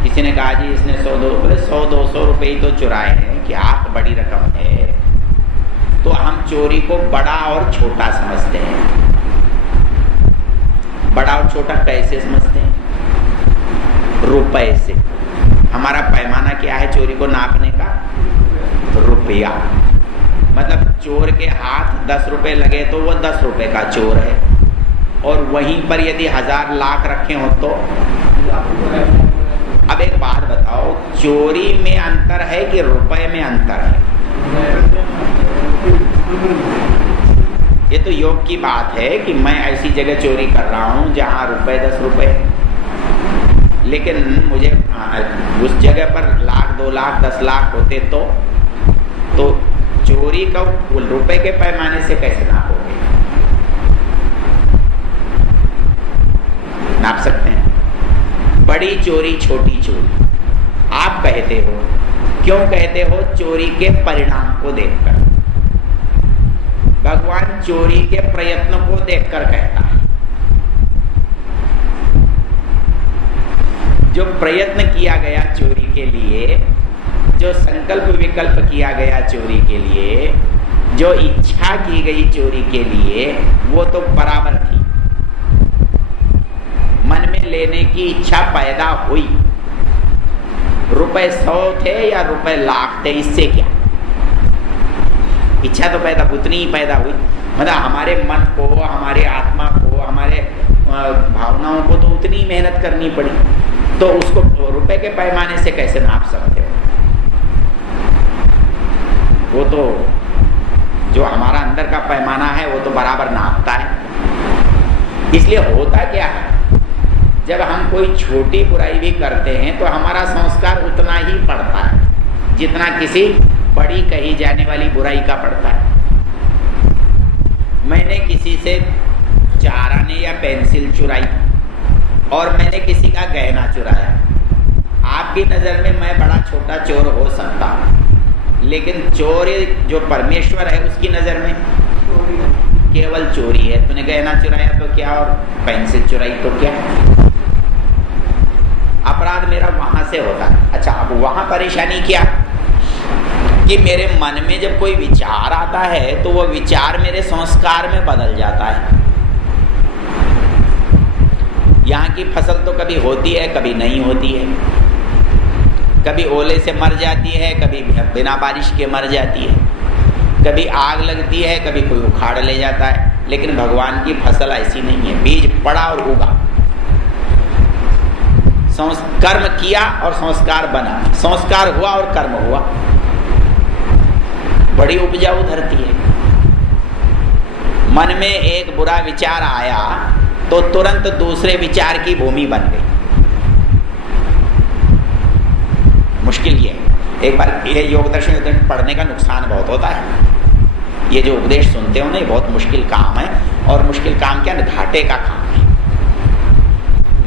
किसी ने कहा जी इसने 100-200 रुपए ही तो चुराए हैं, क्या बड़ी रकम है। तो हम चोरी को बड़ा और छोटा समझते हैं। बड़ा और छोटा कैसे समझते हैं? रुपए से। हमारा पैमाना क्या है चोरी को नापने का? रुपया। मतलब चोर के हाथ 10 रुपए लगे तो वो 10 रुपए का चोर है, और वहीं पर यदि 1000 लाख रखे हो तो। अब एक बात बताओ, चोरी में अंतर है कि रुपए में अंतर है? ये तो योग की बात है कि मैं ऐसी जगह चोरी कर रहा हूं जहां रुपए 10 रुपए, लेकिन मुझे उस जगह पर 1 लाख 2 लाख 10 लाख होते तो चोरी का रुपए के पैमाने से कैसे नापोगे? नाप सकते हैं? बड़ी चोरी छोटी चोरी आप कहते हो, क्यों कहते हो? चोरी के परिणाम को देखकर। भगवान चोरी के प्रयत्न को देखकर कहता है। जो प्रयत्न किया गया चोरी के लिए, जो संकल्प विकल्प किया गया चोरी के लिए, जो इच्छा की गई चोरी के लिए, वो तो बराबर थी। मन में लेने की इच्छा पैदा हुई। रुपए 100 थे या रुपए लाख थे, इससे क्या? इच्छा तो पैदा उतनी ही पैदा हुई। मतलब हमारे मन को, हमारे आत्मा को, हमारे भावनाओं को तो उतनी मेहनत करनी पड़ी, तो उसको रुपए के पैमाने से कैसे नाप सकते हो? वो तो जो हमारा अंदर का पैमाना है वो तो बराबर नापता है। इसलिए होता क्या है, जब हम कोई छोटी बुराई भी करते हैं तो हमारा संस्कार उतना ही पड़ता है जितना किसी बड़ी कही जाने वाली बुराई का पड़ता है। मैंने किसी से 4 आने या पेंसिल चुराई और मैंने किसी का गहना चुराया। आपकी नज़र में मैं बड़ा छोटा चोर हो सकता हूँ, लेकिन चोर जो परमेश्वर है उसकी नज़र में केवल चोरी है। तूने गहना चुराया तो क्या, और पेंसिल चुराई तो क्या? अपराध मेरा वहां से होता है। अच्छा, अब वहां परेशानी क्या कि मेरे मन में जब कोई विचार आता है तो वह विचार मेरे संस्कार में बदल जाता है। यहाँ की फसल तो कभी होती है कभी नहीं होती है। कभी ओले से मर जाती है, कभी बिना बारिश के मर जाती है, कभी आग लगती है, कभी कोई उखाड़ ले जाता है। लेकिन भगवान की फसल ऐसी नहीं है, बीज पड़ा और उगा। कर्म किया और संस्कार बना, संस्कार हुआ और कर्म हुआ। बड़ी उपजाऊ धरती है। मन में एक बुरा विचार आया तो तुरंत दूसरे विचार की भूमि बन गई। मुश्किल ये है। एक बार ये योग दर्शन पढ़ने का नुकसान बहुत होता है। ये जो उपदेश सुनते हो ना, ये बहुत मुश्किल काम है। और मुश्किल काम क्या, घाटे का काम है।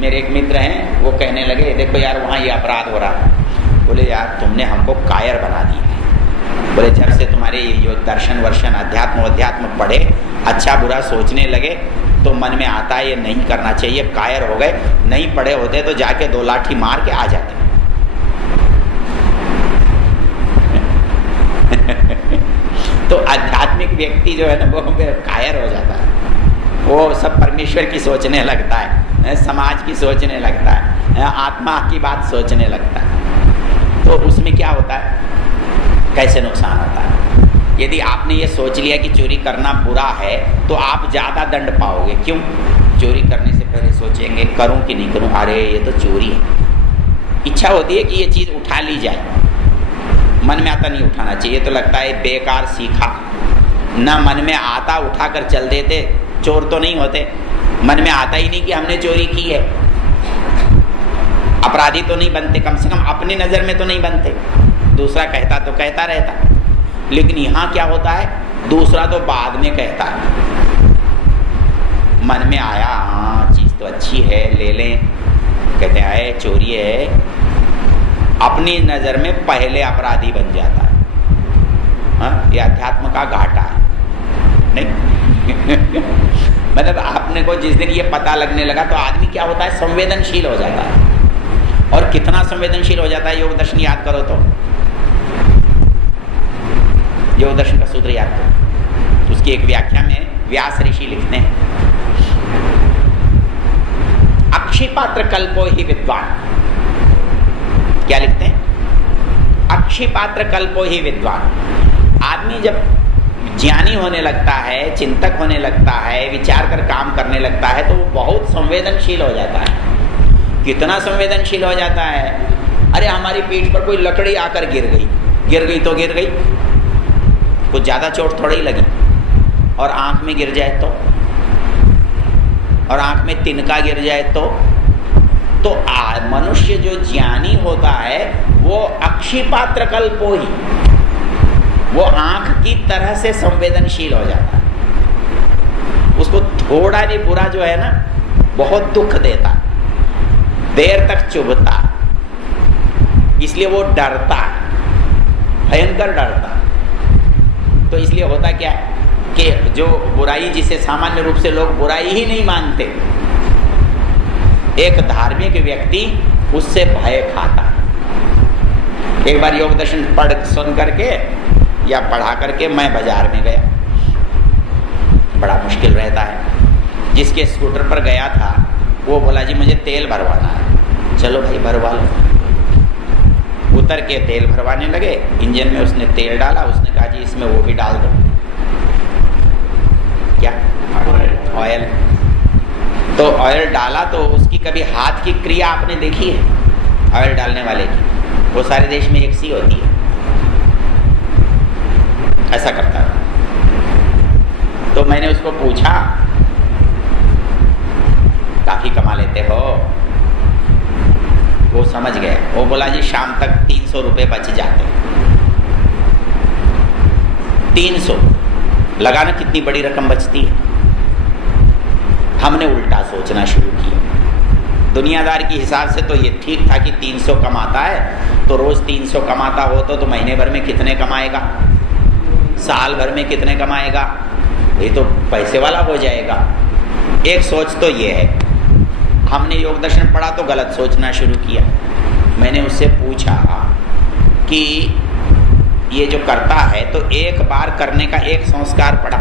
मेरे एक मित्र हैं, वो कहने लगे, देखो यार वहाँ ये अपराध हो रहा है। बोले यार तुमने हमको कायर बना दिया है। बोले जब से तुम्हारे ये दर्शन वर्शन अध्यात्म पढ़े, अच्छा बुरा सोचने लगे, तो मन में आता है ये नहीं करना चाहिए, कायर हो गए। नहीं पढ़े होते तो जाके 2 लाठी मार के आ जाते। तो आध्यात्मिक व्यक्ति जो है ना, वो कायर हो जाता है। वो सब परमेश्वर की सोचने लगता है, समाज की सोचने लगता है, आत्मा की बात सोचने लगता है। तो उसमें क्या होता है, कैसे नुकसान होता है। यदि आपने ये सोच लिया कि चोरी करना बुरा है, तो आप ज़्यादा दंड पाओगे। क्यों? चोरी करने से पहले सोचेंगे करूं कि नहीं करूं, अरे ये तो चोरी है। इच्छा होती है कि ये चीज़ उठा ली जाए, मन में आता नहीं उठाना चाहिए, तो लगता है बेकार सीखा। ना मन में आता उठा कर चल देते, चोर तो नहीं होते। मन में आता ही नहीं कि हमने चोरी की है, अपराधी तो नहीं बनते, कम से कम अपनी नज़र में तो नहीं बनते। दूसरा कहता तो कहता रहता। लेकिन यहाँ क्या होता है, दूसरा तो बाद में कहता है। मन में आया, हाँ चीज़ तो अच्छी है, ले लें, कहते हैं चोरी है, अपनी नज़र में पहले अपराधी बन जाता है। हाँ, ये अध्यात्म का घाटा है। नहीं मतलब आपने को जिस दिन ये पता लगने लगा, तो आदमी क्या होता है, संवेदनशील हो जाता है। और कितना संवेदनशील हो जाता है, योग दर्शन याद करो तो, योग दर्शन का सूत्र याद करो। उसकी एक व्याख्या में व्यास ऋषि लिखते हैं, अक्षिपात्र कल्पो ही विद्वान। क्या लिखते हैं? अक्षिपात्र कल्पो ही विद्वान। आदमी जब ज्ञानी होने लगता है, चिंतक होने लगता है, विचार कर काम करने लगता है, तो वो बहुत संवेदनशील हो जाता है। कितना संवेदनशील हो जाता है, अरे हमारी पीठ पर कोई लकड़ी आकर गिर गई तो गिर गई, कुछ ज़्यादा चोट थोड़ी ही लगी। और आँख में गिर जाए तो, और आँख में तिनका गिर जाए तो मनुष्य जो ज्ञानी होता है वो अक्षिपात्र कल्पो ही, वो आँख की तरह से संवेदनशील हो जाता है। उसको थोड़ा भी बुरा जो है ना, बहुत दुख देता, देर तक चुभता, इसलिए वो डरता है, भयंकर डरता। तो इसलिए होता क्या है कि जो बुराई, जिसे सामान्य रूप से लोग बुराई ही नहीं मानते, एक धार्मिक व्यक्ति उससे भय खाता है। एक बार योग दर्शन पढ़ सुन करके या पढ़ा करके मैं बाजार में गया, बड़ा मुश्किल रहता है। जिसके स्कूटर पर गया था वो बोला जी मुझे तेल भरवाना है। चलो भाई भरवा लो। उतर के तेल भरवाने लगे, इंजन में उसने तेल डाला, उसने कहा जी इसमें वो भी डाल दो। क्या? ऑयल। तो ऑयल डाला, तो उसकी कभी हाथ की क्रिया आपने देखी है ऑयल डालने वाले की? वो सारे देश में एक सी होती है, ऐसा करता है। तो मैंने उसको पूछा, काफ़ी कमा लेते हो? वो समझ गया। वो बोला जी शाम तक 300 रुपये बच जाते। 300 लगाना कितनी बड़ी रकम बचती है। हमने उल्टा सोचना शुरू किया। दुनियादार के हिसाब से तो ये ठीक था कि 300 कमाता है, तो रोज़ 300 कमाता हो तो महीने भर में कितने कमाएगा, साल भर में कितने कमाएगा, ये तो पैसे वाला हो जाएगा। एक सोच तो ये है। हमने योग दर्शन पढ़ा तो गलत सोचना शुरू किया। मैंने उससे पूछा कि ये जो करता है तो एक बार करने का एक संस्कार पड़ा,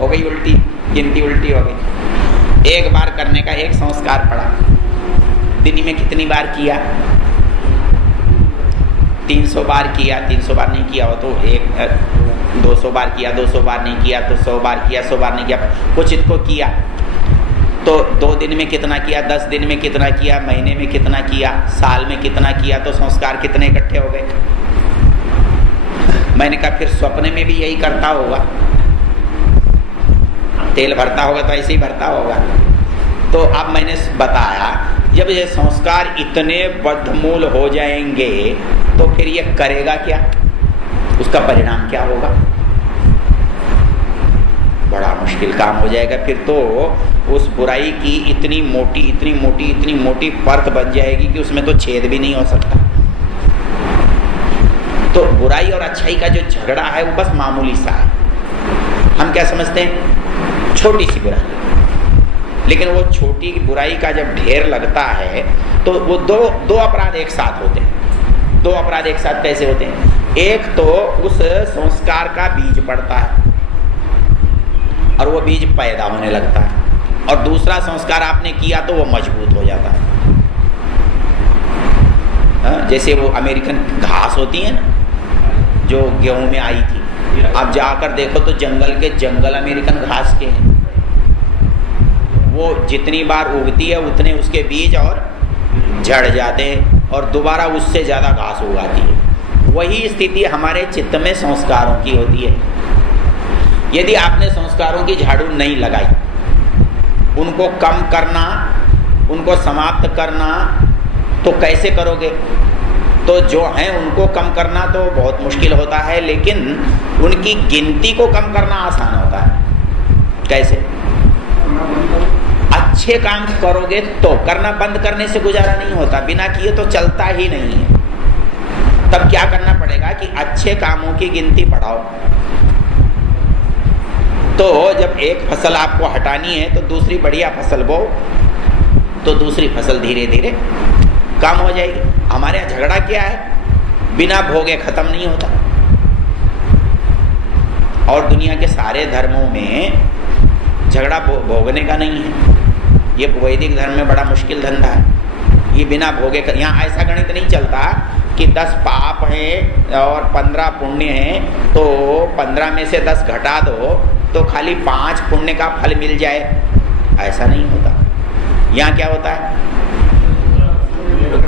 हो गई उल्टी, गिनती उल्टी हो गई। एक बार करने का एक संस्कार पड़ा। दिन में कितनी बार किया? 300 बार किया, 300 बार नहीं किया हो तो 200 बार किया, 200 बार नहीं किया तो 100 बार किया, 100 बार नहीं किया, कुछ इसको किया तो 2 दिन में कितना किया, 10 दिन में कितना किया, महीने में कितना किया, साल में कितना किया, तो संस्कार कितने इकट्ठे हो गए? मैंने कहा फिर स्वप्न में भी यही करता होगा, तेल भरता होगा तो ऐसे ही भरता होगा। तो अब मैंने बताया जब ये संस्कार इतने बद्धमूल हो जाएंगे तो फिर ये करेगा क्या, उसका परिणाम क्या होगा? बड़ा मुश्किल काम हो जाएगा। फिर तो उस बुराई की इतनी मोटी परत बन जाएगी कि उसमें तो छेद भी नहीं हो सकता। तो बुराई और अच्छाई का जो झगड़ा है वो बस मामूली सा है। हम क्या समझते हैं? छोटी सी बुराई। लेकिन वो छोटी बुराई का जब ढेर लगता है तो वो दो अपराध एक साथ होते हैं। 2 अपराध एक साथ कैसे होते हैं? एक तो उस संस्कार का बीज पड़ता है और वो बीज पैदा होने लगता है, और दूसरा संस्कार आपने किया तो वो मजबूत हो जाता है। जैसे वो अमेरिकन घास होती है ना, जो गेहूं में आई थी, आप जाकर देखो तो जंगल के जंगल अमेरिकन घास के हैं। वो जितनी बार उगती है उतने उसके बीज और झड़ जाते हैं और दोबारा उससे ज़्यादा घास उगाती है। वही स्थिति हमारे चित्त में संस्कारों की होती है। यदि आपने संस्कारों की झाड़ू नहीं लगाई, उनको कम करना, उनको समाप्त करना, तो कैसे करोगे? तो जो हैं उनको कम करना तो बहुत मुश्किल होता है, लेकिन उनकी गिनती को कम करना आसान होता है। कैसे? अच्छे काम करोगे तो, करना बंद करने से गुजारा नहीं होता, बिना किए तो चलता ही नहीं है। तब क्या करना पड़ेगा कि अच्छे कामों की गिनती बढ़ाओ। तो जब एक फसल आपको हटानी है तो दूसरी बढ़िया फसल बो, तो दूसरी फसल धीरे धीरे कम हो जाएगी। हमारे यहाँ झगड़ा क्या है? बिना भोगे खत्म नहीं होता। और दुनिया के सारे धर्मों में झगड़ा भोगने का नहीं है। ये वैदिक धर्म में बड़ा मुश्किल धंधा है। ये बिना भोगे का, यहाँ ऐसा गणित नहीं चलता कि 10 पाप हैं और 15 पुण्य हैं, तो 15 में से 10 घटा दो तो खाली 5 पुण्य का फल मिल जाए। ऐसा नहीं होता। यहाँ क्या होता है?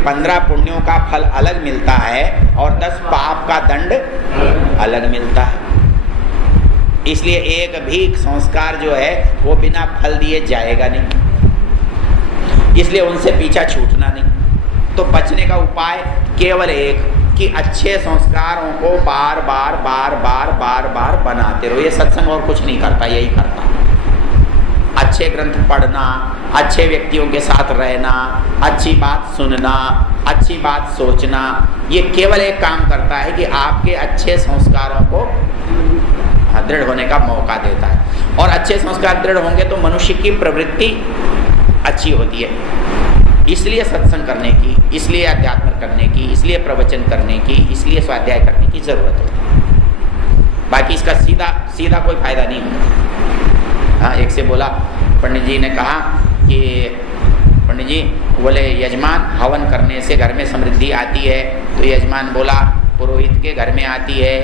15 पुण्यों का फल अलग मिलता है और 10 पाप का दंड अलग मिलता है। इसलिए एक भी संस्कार जो है वो बिना फल दिए जाएगा नहीं, इसलिए उनसे पीछा छूटना नहीं। तो बचने का उपाय केवल एक, कि अच्छे संस्कारों को बार बार बनाते रहो। ये सत्संग और कुछ नहीं करता, यही करता। अच्छे ग्रंथ पढ़ना, अच्छे व्यक्तियों के साथ रहना, अच्छी बात सुनना, अच्छी बात सोचना, ये केवल एक काम करता है कि आपके अच्छे संस्कारों को दृढ़ होने का मौका देता है। और अच्छे संस्कार दृढ़ होंगे तो मनुष्य की प्रवृत्ति अच्छी होती है। इसलिए सत्संग करने की, इसलिए अध्यात्म करने की, इसलिए प्रवचन करने की, इसलिए स्वाध्याय करने की जरूरत होती है। बाकी इसका सीधा कोई फायदा नहीं होता। हाँ, एक से बोला, पंडित जी ने कहा कि पंडित जी बोले यजमान हवन करने से घर में समृद्धि आती है। तो यजमान बोला पुरोहित के घर में आती है।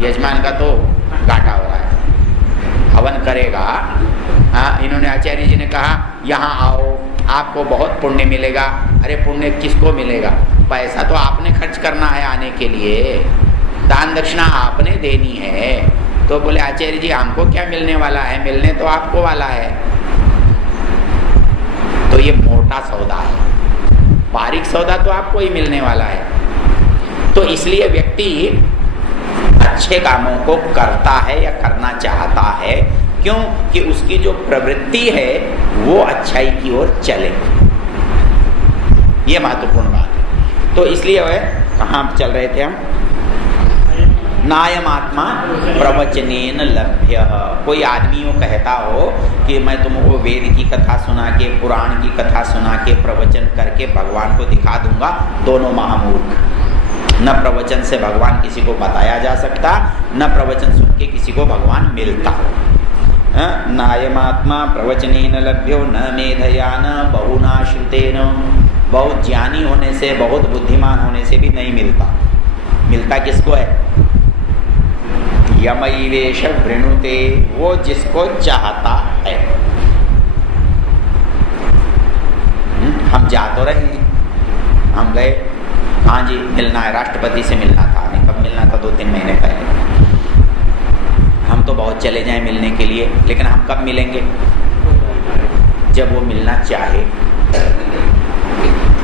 यजमान का तो घाटा हो रहा है, हवन करेगा। हाँ, इन्होंने आचार्य जी ने कहा यहाँ आओ, आपको बहुत पुण्य मिलेगा। अरे पुण्य किसको मिलेगा? पैसा तो आपने खर्च करना है आने के लिए, दान दक्षिणा आपने देनी है। तो बोले आचार्य जी हमको क्या मिलने वाला है? मिलने तो आपको वाला है। तो ये मोटा सौदा है, बारीक सौदा तो आपको ही मिलने वाला है। तो इसलिए व्यक्ति अच्छे कामों को करता है या करना चाहता है, क्यों? कि उसकी जो प्रवृत्ति है वो अच्छाई की ओर चले। ये महत्वपूर्ण बात है। तो इसलिए कहाँ चल रहे थे हम? नायमात्मा प्रवचनेन लभ्य। कोई आदमी वो कहता हो कि मैं तुमको वेद की कथा सुना के, पुराण की कथा सुना के, प्रवचन करके भगवान को दिखा दूंगा, दोनों महामूर्ख। न प्रवचन से भगवान किसी को बताया जा सकता, न प्रवचन सुन के किसी को भगवान मिलता। नायमात्मा प्रवचनेन लभ्यो न मेधया न बहुना श्रुतेन। बहुत ज्ञानी होने से, बहुत बुद्धिमान होने से भी नहीं मिलता। मिलता किसको है? यमैवेश वृणुते, वो जिसको चाहता है। हम जा तो रहे हैं, हम गए, हाँ जी मिलना है, राष्ट्रपति से मिलना था। हमें कब मिलना था? 2-3 महीने पहले। हम तो बहुत चले जाएं मिलने के लिए, लेकिन हम कब मिलेंगे? जब वो मिलना चाहे।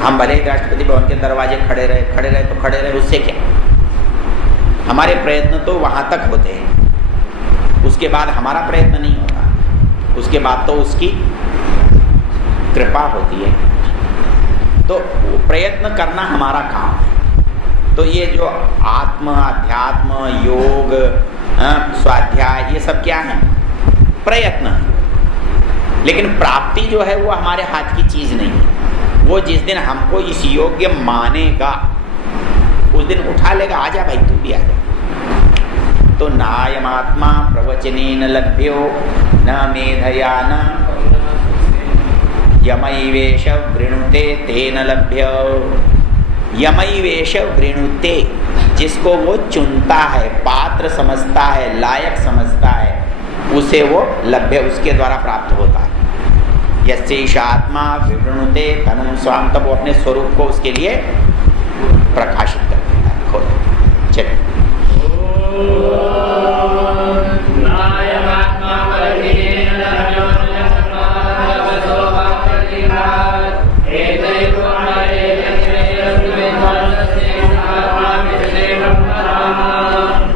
हम भले ही राष्ट्रपति भवन के दरवाजे खड़े रहे तो खड़े रहे, उससे क्या? हमारे प्रयत्न तो वहाँ तक होते हैं, उसके बाद हमारा प्रयत्न नहीं होता, उसके बाद तो उसकी कृपा होती है। तो प्रयत्न करना हमारा काम है। तो ये जो आत्म, अध्यात्म, योग, स्वाध्याय, ये सब क्या है? प्रयत्न है। लेकिन प्राप्ति जो है वो हमारे हाथ की चीज़ नहीं है। वो जिस दिन हमको इस योग्य मानेगा उस दिन उठा लेगा, आजा भाई तू भी आजा। तो नायमात्मा प्रवचनेन लभ्यो न मेधया न यमैवेश वृणुते तेन लभ्य। यमैवेश वृणुते, जिसको वो चुनता है, पात्र समझता है, लायक समझता है, उसे वो लभ्य, उसके द्वारा प्राप्त होता है। यस्यैषात्मा विवृणुते तनुं स्वाम, तब वो अपने स्वरूप को उसके लिए प्रकाशित कर देता है, खोल। चलिए,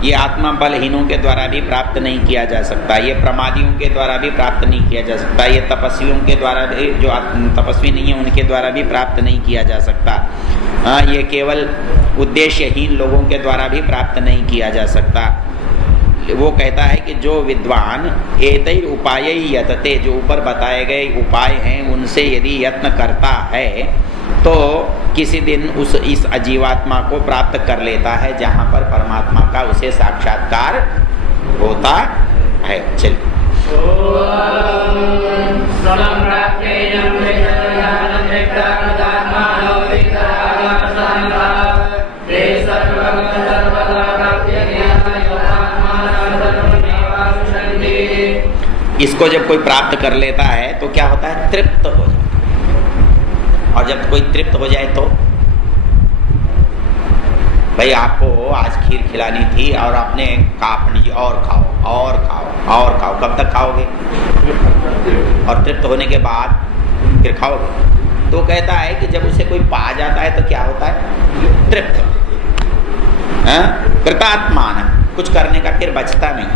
ये आत्मा बलहीनों के द्वारा भी प्राप्त नहीं किया जा सकता, ये प्रमादियों के द्वारा भी प्राप्त नहीं किया जा सकता, ये तपस्वियों के द्वारा भी, जो तपस्वी नहीं है उनके द्वारा भी प्राप्त नहीं किया जा सकता। ये केवल उद्देश्यहीन लोगों के द्वारा भी प्राप्त नहीं किया जा सकता। वो कहता है कि जो विद्वान एतैर उपाय यतते, जो ऊपर बताए गए उपाय हैं उनसे यदि यत्न करता है तो किसी दिन इस अजीवात्मा को प्राप्त कर लेता है, जहाँ पर परमात्मा का उसे साक्षात्कार होता है। चलिए, इसको जब कोई प्राप्त कर लेता है तो क्या होता है? तृप्त हो जाता है। और जब कोई तृप्त हो जाए तो भाई आपको आज खीर खिलानी थी और आपने कहा और खाओ और खाओ और खाओ, कब तक खाओगे? और तृप्त होने के बाद फिर खाओगे। तो कहता है कि जब उसे कोई पा जाता है तो क्या होता है? तृप्त, कृतात्मान, कुछ करने का फिर बचता नहीं।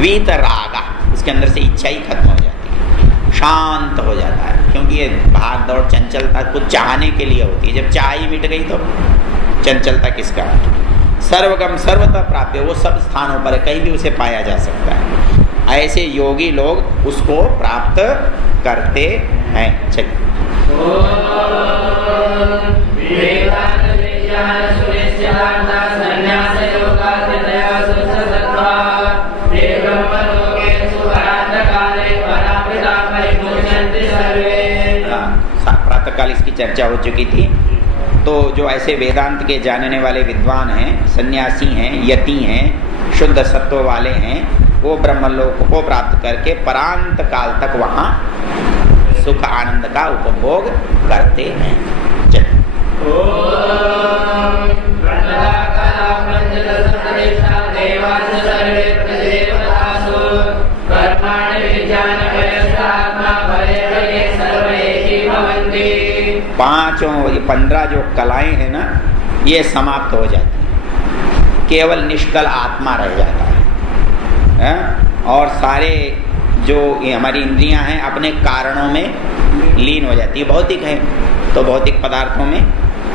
वीत रागा, उसके अंदर से इच्छा ही खत्म हो जाती है, शांत हो जाता है, क्योंकि ये भाग दौड़ चंचलता कुछ चाहने के लिए होती है। जब चाह ही मिट गई तो चंचलता किसका? सर्वगम सर्वतः प्राप्य, वो सब स्थानों पर है, कहीं भी उसे पाया जा सकता है। ऐसे योगी लोग उसको प्राप्त करते हैं। चलिए, प्रातःकाल इसकी चर्चा हो चुकी थी। तो जो ऐसे वेदांत के जानने वाले विद्वान हैं, सन्यासी हैं, यति हैं, शुद्ध सत्व वाले हैं, वो ब्रह्मलोक को प्राप्त करके परांत काल तक वहाँ सुख आनंद का उपभोग करते हैं। पांचों, ये 15 जो कलाएं हैं ना, ये समाप्त हो जाती हैं, केवल निष्कल आत्मा रह जाता है। और सारे जो हमारी इंद्रियां हैं अपने कारणों में लीन हो जाती है। भौतिक है तो भौतिक पदार्थों में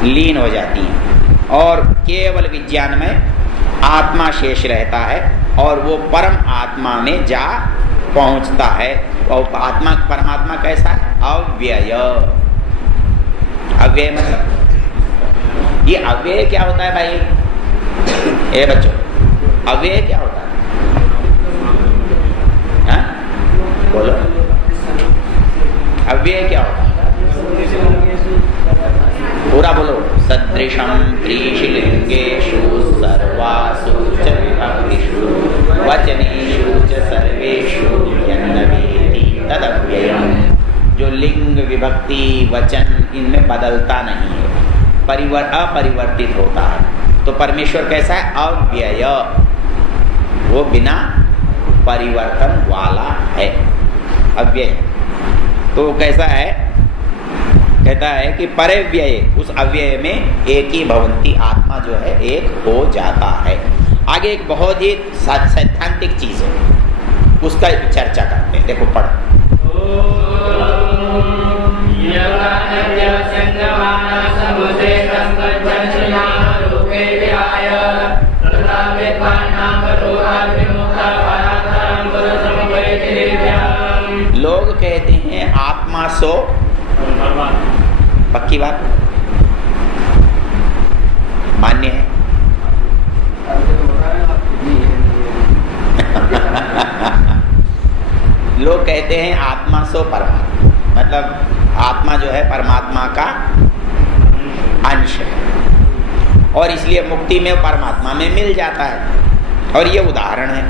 लीन हो जाती हैं और केवल विज्ञान में आत्मा शेष रहता है और वो परम आत्मा में जा पहुंचता है। और आत्मा, परमात्मा कैसा है? अव्यय। अव्यय मतलब ये अव्यय क्या होता है भाई? ए बच्चों, अव्यय क्या होता है? अव्यय क्या होता है? पूरा बोलो। सदृशम त्रिशिलिंगेषु सर्वासु च विभक्तिषु वचनेषु च सर्वेषु यन्नवेति तदव्ययम्। जो लिंग विभक्ति वचन इनमें बदलता नहीं है, अपरिवर्तित होता है। तो परमेश्वर कैसा है? अव्यय, वो बिना परिवर्तन वाला है, अव्यय। तो कैसा है? कहता है कि परव्यय, उस अव्यय में एक ही भवंती, आत्मा जो है एक हो जाता है। आगे एक बहुत ही सैद्धांतिक चीज है, उसका चर्चा करते हैं। देखो पढ़। लोग कहते हैं आत्मा सो, पक्की बात मान्य है? लोग कहते हैं आत्मा सो परमात्मा, मतलब आत्मा जो है परमात्मा का अंश है और इसलिए मुक्ति में परमात्मा में मिल जाता है। और ये उदाहरण है,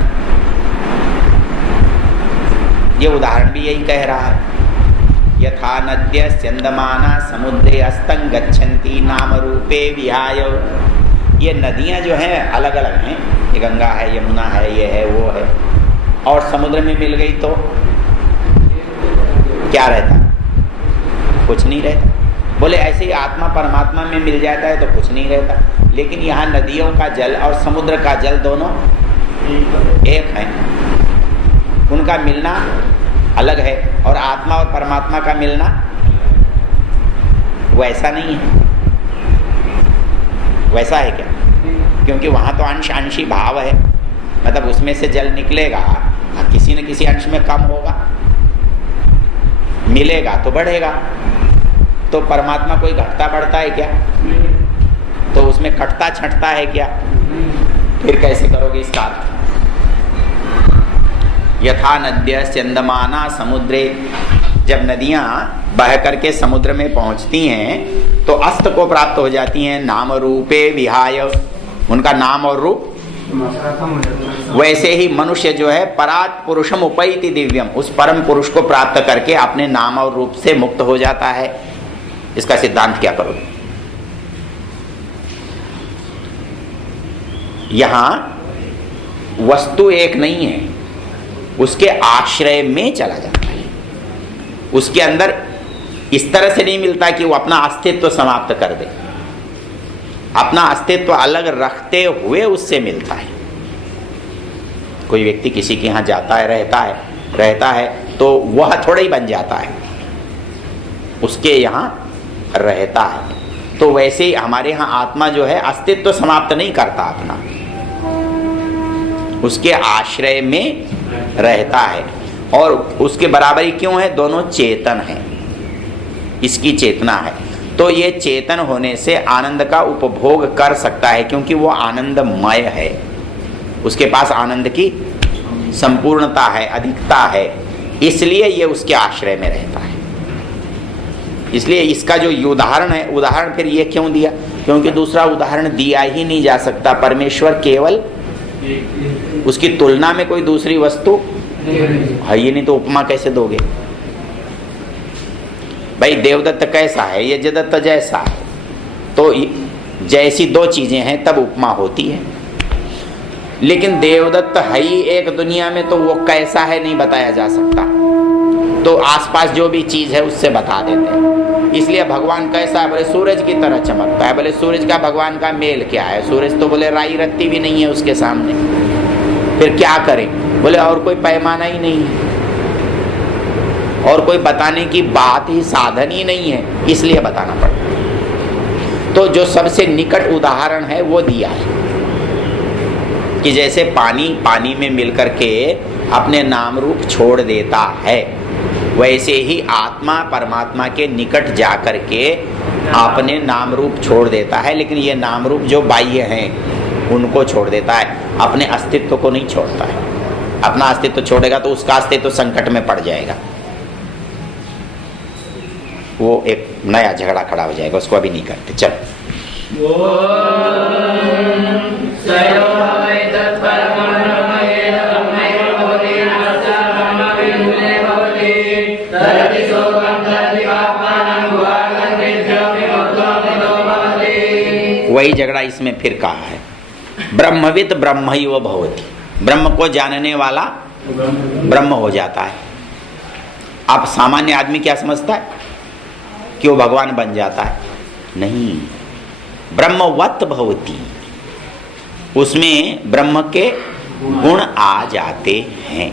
ये उदाहरण भी यही कह रहा है। यथा नद्य स्यन्दमाना समुद्रे अस्तं गच्छन्ति नाम रूपे विहाय। ये नदियां जो हैं अलग अलग हैं, ये गंगा है, यमुना है, ये है, वो है, और समुद्र में मिल गई तो क्या रहता? कुछ नहीं रहता। बोले ऐसे ही आत्मा परमात्मा में मिल जाता है तो कुछ नहीं रहता। लेकिन यहाँ नदियों का जल और समुद्र का जल दोनों एक हैं, उनका मिलना अलग है, और आत्मा और परमात्मा का मिलना वैसा नहीं है। वैसा है क्या? क्योंकि वहाँ तो अंश अंशी भाव है, मतलब उसमें से जल निकलेगा, किसी न किसी अंश में कम होगा, मिलेगा तो बढ़ेगा। तो परमात्मा कोई घटता बढ़ता है क्या? तो उसमें कटता छटता है क्या? फिर कैसे करोगे इसका अर्थ? यथा नद्य स्यन्दमाना समुद्रे, जब नदियां बह करके समुद्र में पहुंचती हैं तो अस्त को प्राप्त हो जाती हैं नाम रूपे विहाय, उनका नाम और रूप। वैसे ही मनुष्य जो है परात् पुरुषम उपैति दिव्यम, उस परम पुरुष को प्राप्त करके अपने नाम और रूप से मुक्त हो जाता है। इसका सिद्धांत क्या करोगे? यहां वस्तु एक नहीं है, उसके आश्रय में चला जाता है। उसके अंदर इस तरह से नहीं मिलता कि वो अपना अस्तित्व समाप्त कर दे, अपना अस्तित्व अलग रखते हुए उससे मिलता है। कोई व्यक्ति किसी के यहाँ जाता है, रहता है तो वह थोड़ा ही बन जाता है, उसके यहाँ रहता है। तो वैसे ही हमारे यहाँ आत्मा जो है अस्तित्व समाप्त नहीं करता अपना, उसके आश्रय में रहता है। और उसके बराबरी क्यों है? दोनों चेतन है, इसकी चेतना है, तो ये चेतन होने से आनंद का उपभोग कर सकता है, क्योंकि वो आनंदमय है, उसके पास आनंद की संपूर्णता है, अधिकता है, इसलिए ये उसके आश्रय में रहता है। इसलिए इसका जो उदाहरण है, उदाहरण फिर ये क्यों दिया? क्योंकि दूसरा उदाहरण दिया ही नहीं जा सकता। परमेश्वर केवल, उसकी तुलना में कोई दूसरी वस्तु है ही नहीं, तो उपमा कैसे दोगे? भाई देवदत्त कैसा है, ये जदत्त जैसा है, तो जैसी दो चीजें हैं तब उपमा होती है। लेकिन देवदत्त है ही एक दुनिया में, तो वो कैसा है नहीं बताया जा सकता, तो आसपास जो भी चीज है उससे बता देते हैं। इसलिए भगवान कैसा है? बोले सूरज की तरह चमकता है। बोले सूरज का भगवान का मेल क्या है? सूरज तो बोले राई रत्ती भी नहीं है उसके सामने, फिर क्या करें? बोले और कोई पैमाना ही नहीं है, और कोई बताने की बात ही, साधन ही नहीं है, इसलिए बताना पड़ता। तो जो सबसे निकट उदाहरण है वो दिया है कि जैसे पानी में मिलकर के अपने नाम रूप छोड़ देता है, वैसे ही आत्मा परमात्मा के निकट जाकर के अपने नाम रूप छोड़ देता है। लेकिन ये नाम रूप जो बाह्य हैं उनको छोड़ देता है, अपने अस्तित्व को नहीं छोड़ता है। अपना अस्तित्व छोड़ेगा तो उसका अस्तित्व संकट में पड़ जाएगा। वो एक नया झगड़ा खड़ा हो जाएगा, उसको अभी नहीं करते। चलो वही झगड़ा इसमें फिर कहा है, ब्रह्मविद ब्रह्मैव भवति, ब्रह्म को जानने वाला ब्रह्म हो जाता है। अब सामान्य आदमी क्या समझता है कि वो भगवान बन जाता है? नहीं, ब्रह्मवत भवति, उसमें ब्रह्म के गुण आ जाते हैं।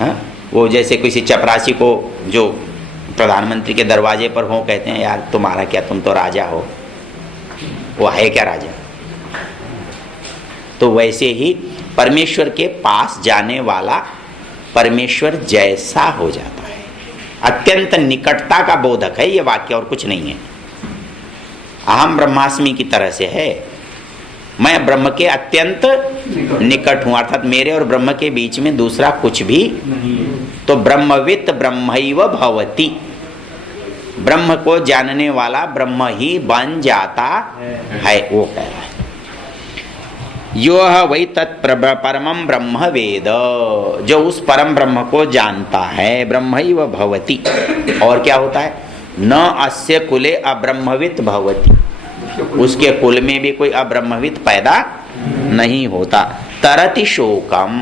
हाँ? वो जैसे किसी चपरासी को जो प्रधानमंत्री के दरवाजे पर हो, कहते हैं यार तुम्हारा क्या, तुम तो राजा हो, वो है क्या राजा? तो वैसे ही परमेश्वर के पास जाने वाला परमेश्वर जैसा हो जाता है। अत्यंत निकटता का बोधक है ये वाक्य, और कुछ नहीं है। अहम ब्रह्मास्मि की तरह से है, मैं ब्रह्म के अत्यंत निकट हूं, अर्थात मेरे और ब्रह्म के बीच में दूसरा कुछ भी नहीं। तो ब्रह्मवित् ब्रह्मैव भवति, ब्रह्म को जानने वाला ब्रह्म ही बन जाता है, वो कह रहा है। यो वै तत्परमं ब्रह्म वेद, जो उस परम ब्रह्म को जानता है, ब्रह्मैव भवति। और क्या होता है? न अस्य कुले अब्रह्मवित् भवति, उसके कुल में भी कोई अब्रह्मवित् पैदा नहीं होता। तरति शोकम,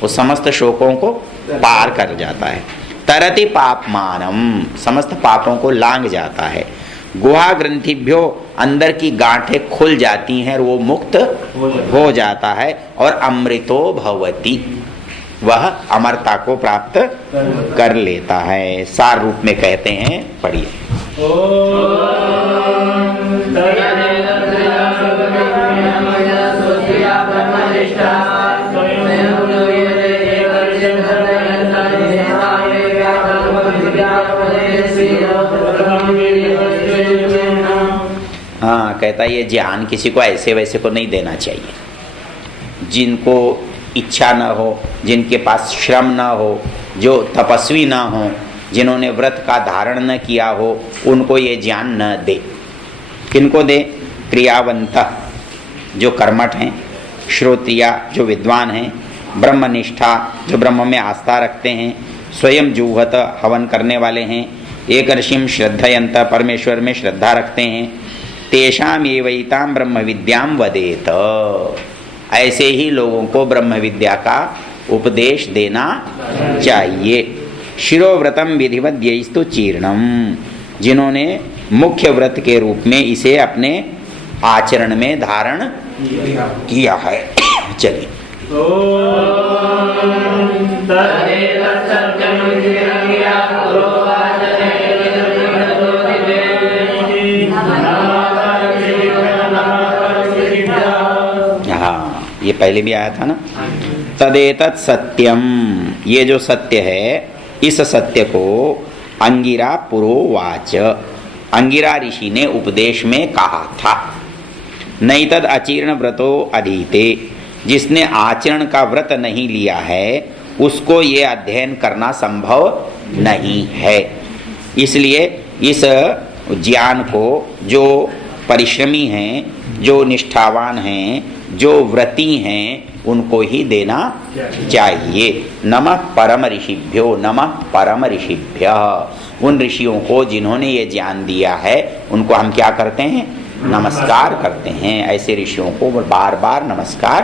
वो समस्त शोकों को पार कर जाता है। तरति पापमानम, समस्त पापों को लांघ जाता है। गुहा ग्रंथिभ्यो, अंदर की गांठें खुल जाती हैं और वो मुक्त हो जाता है। और अमृतो भवति, वह अमरता को प्राप्त कर लेता है। सार रूप में कहते हैं, पढ़िए। हाँ, कहता है ये ज्ञान किसी को ऐसे वैसे को नहीं देना चाहिए। जिनको इच्छा न हो, जिनके पास श्रम न हो, जो तपस्वी न हो, जिन्होंने व्रत का धारण न किया हो, उनको ये ज्ञान न दे। किनको दे? क्रियावंत, जो कर्मठ हैं, श्रोत्रिया, जो विद्वान हैं, ब्रह्मनिष्ठा, जो ब्रह्म में आस्था रखते हैं, स्वयं जूहत, हवन करने वाले हैं, एकर्षिम श्रद्धयंत, परमेश्वर में श्रद्धा रखते हैं, तेषाम एवैताम ब्रह्म विद्याम वदेत, ऐसे ही लोगों को ब्रह्म विद्या का उपदेश देना चाहिए। शिरोव्रतम विधिवत यैस्तु चीर्णम, जिन्होंने मुख्य व्रत के रूप में इसे अपने आचरण में धारण किया है। चलिए। हाँ, ये पहले भी आया था ना। तदेतत् सत्यम, ये जो सत्य है, इस सत्य को अंगिरा पुरोवाच, अंगिरा ऋषि ने उपदेश में कहा था। नहीं तद अचीर्ण व्रतो अधीते, जिसने आचरण का व्रत नहीं लिया है उसको ये अध्ययन करना संभव नहीं है। इसलिए इस ज्ञान को जो परिश्रमी हैं, जो निष्ठावान हैं, जो व्रती हैं, उनको ही देना चाहिए। नमः परम ऋषिभ्यो, नमः परम ऋषिभ्यः, उन ऋषियों को जिन्होंने ये ज्ञान दिया है उनको हम क्या करते हैं? नमस्कार करते हैं। ऐसे ऋषियों को बार बार नमस्कार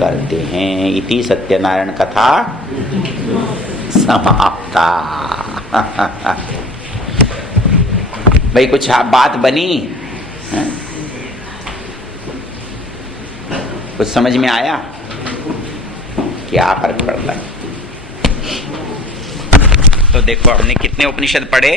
करते हैं। इति सत्यनारायण कथा समाप्ता। भाई कुछ बात बनी है? कुछ समझ में आया? क्या फर्क पड़ता है? तो देखो हमने कितने उपनिषद पढ़े?